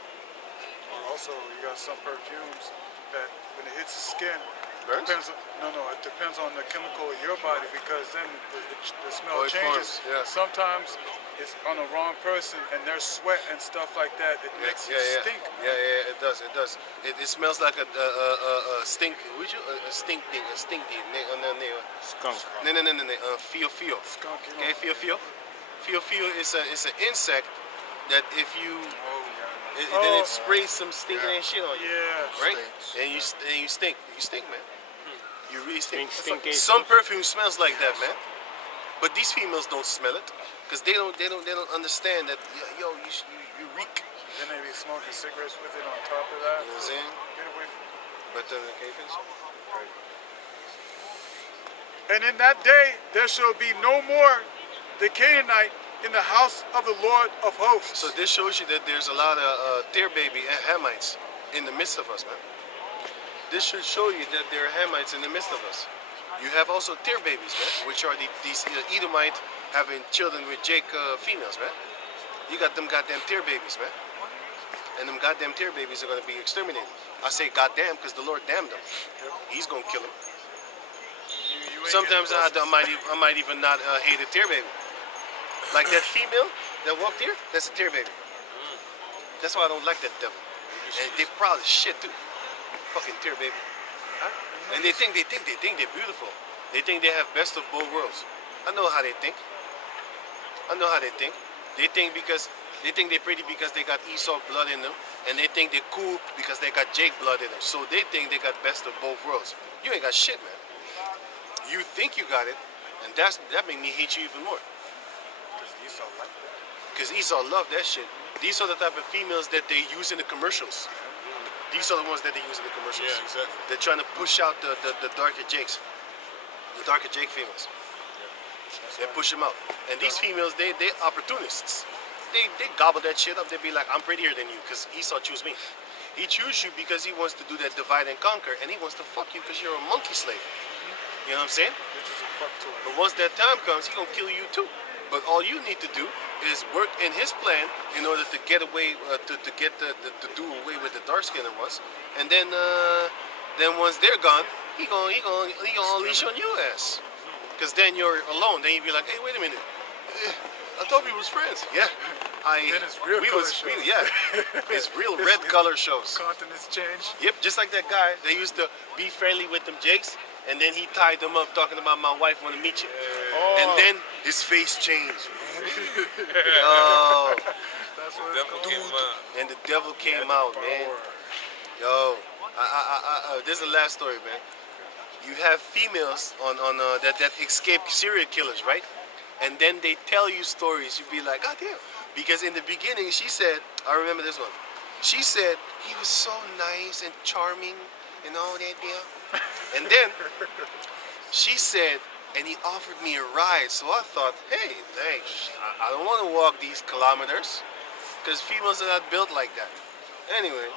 Also, you got some perfumes that when it hits the skin, Burns? it depends on the chemical in your body, because then the smell Oh, it changes. forms, yeah. Sometimes it's on the wrong person and their sweat and stuff like that. It makes it stink. Yeah, it does. It smells like a stink. Would you a stink thing? Skunk. Fio. Skunk, you know. Okay, fio. Fio is an insect that if you then it sprays some stinking ass shit on you. Yeah. Right? And you stink. You stink, man. You really stink. Stink. Some perfume smells like that, man. But these females don't smell it, because they don't understand that, yo, you reek. Then they be smoking cigarettes with it on top of that. You know what I'm saying? Get away from it. But can you finish? Right. And in that day there shall be no more the Canaanite in the house of the Lord of hosts. So this shows you that there's a lot of Tyr baby and Hamites in the midst of us, man. This should show you that there are Hamites in the midst of us. You have also Tyr babies, man, which are these Edomite having children with Jake females, man. You got them goddamn Tyr babies, man. And them goddamn Tyr babies are going to be exterminated. I say goddamn because the Lord damned them. He's going to kill them. You ain't Sometimes I getting might even not hate a Tyr baby. Like that female that walked here, that's a Tyr baby. That's why I don't like that devil. And they proud as shit too. Fucking Tyr baby. Huh? And they think they're beautiful. They think they have best of both worlds. I know how they think. I know how they think. They think they're pretty because they got Esau blood in them, and they think they're cool because they got Jake blood in them. So they think they got best of both worlds. You ain't got shit, man. You think you got it, and that make me hate you even more. Esau like that. Because Esau love that shit. These are the type of females that they use in the commercials. These are the ones that they use in the commercials. Yeah, exactly. They're trying to push out the darker Jakes. The darker Jake females. They push them out. And these females, they opportunists. They gobble that shit up. They be like, I'm prettier than you because Esau choose me. He choose you because he wants to do that divide and conquer, and he wants to fuck you because you're a monkey slave. You know what I'm saying? But once that time comes, he gonna kill you too. But all you need to do is work in his plan in order to get away, to do away with the dark skinned ones, and then once they're gone, he gonna unleash on your ass. Cause then you're alone. Then you be like, hey, wait a minute, I thought we was friends. Yeah, Then it's real color shows. It's real red color shows. Continents change. Yep, just like that guy. They used to be friendly with them Jakes, and then he tied them up talking about my wife want to meet you. And then his face changed. Yo, That's what Devil it's came called. out. and the devil came out, man. Yo, this is the last story, man. You have females on that escape serial killers, right? And then they tell you stories. You be like, God damn. Because in the beginning, she said, I remember this one. She said he was so nice and charming and all that deal. And then she said, and he offered me a ride. So I thought, hey, thanks. I don't want to walk these kilometers because females are not built like that. Anyway,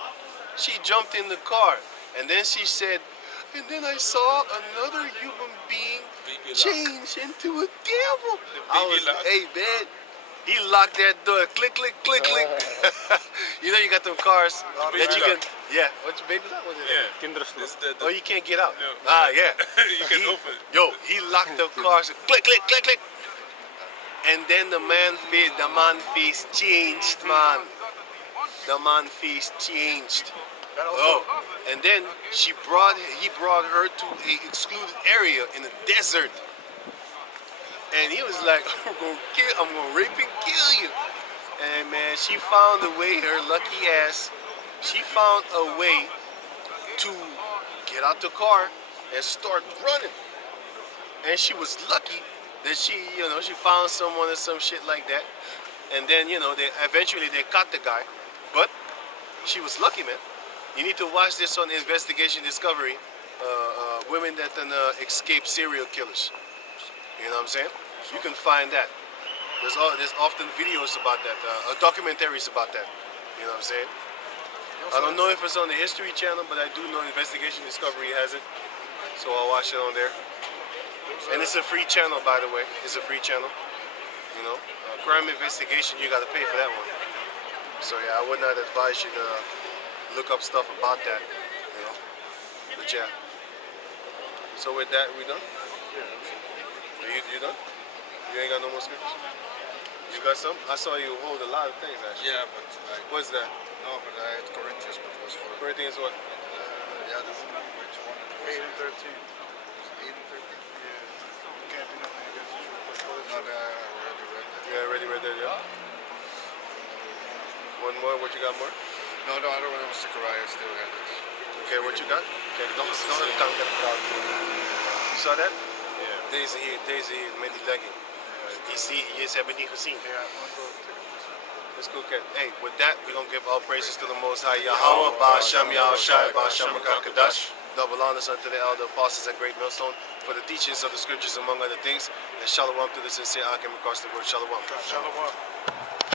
she jumped in the car, and then she said, and then I saw another human being Baby lock. change into a devil. The baby lock. Hey, man, he locked that door. Click, click, click, click. You know you got them cars that you can, lock. yeah. What's your baby lock? What is it? Yeah. It's the, Oh, you can't get out. No. Ah, yeah. You can open. Yo, he locked the cars. Click, click, click, click. And then the man face changed, man. The man face changed. Oh, and then he brought her to a excluded area in the desert. And he was like, I'm gonna rape and kill you. And man, she found a way, her lucky ass, she found a way to get out the car and start running. And she was lucky that she found someone or some shit like that. And then, they eventually caught the guy. But she was lucky, man. You need to watch this on Investigation Discovery. Women that escape serial killers. You know what I'm saying? You can find that. There's often videos about that, documentaries about that. You know what I'm saying? I don't know if it's on the History Channel, but I do know Investigation Discovery has it. So I'll watch it on there. And it's a free channel, by the way. It's a free channel. Crime investigation, you got to pay for that one. So yeah, I would not advise you to look up stuff about that. But yeah. So with that, we done? Yeah. You done? You ain't got no more scriptures? You got some? I saw you hold a lot of things actually. Yeah, but What's that? no, but I had Corinthians, but it was for Corinthians what? yeah, this is which one it was. 8 and 13. 8 and 13. Can't do nothing against the truth. No, I already read that. Yeah, already read that, yeah? One more, what you got more? No, the other one was Zechariah. I still had it. Okay, what you got? Okay, don't count that crowd. You saw that? Yeah. Deze hier met die legging. Die hebben niet gezien. Yeah, I'm gonna go take a picture. Let's go, okay. Hey, with that, we're going to give all praises to the Most High Yahweh, Ba'Hashem Yahushai, Ba'Hashem Kadash. Double honors unto the elder apostles at Great Millstone for the teachings of the scriptures, among other things. And shalom to the sincere Akim across the world. Shalom. Shalom.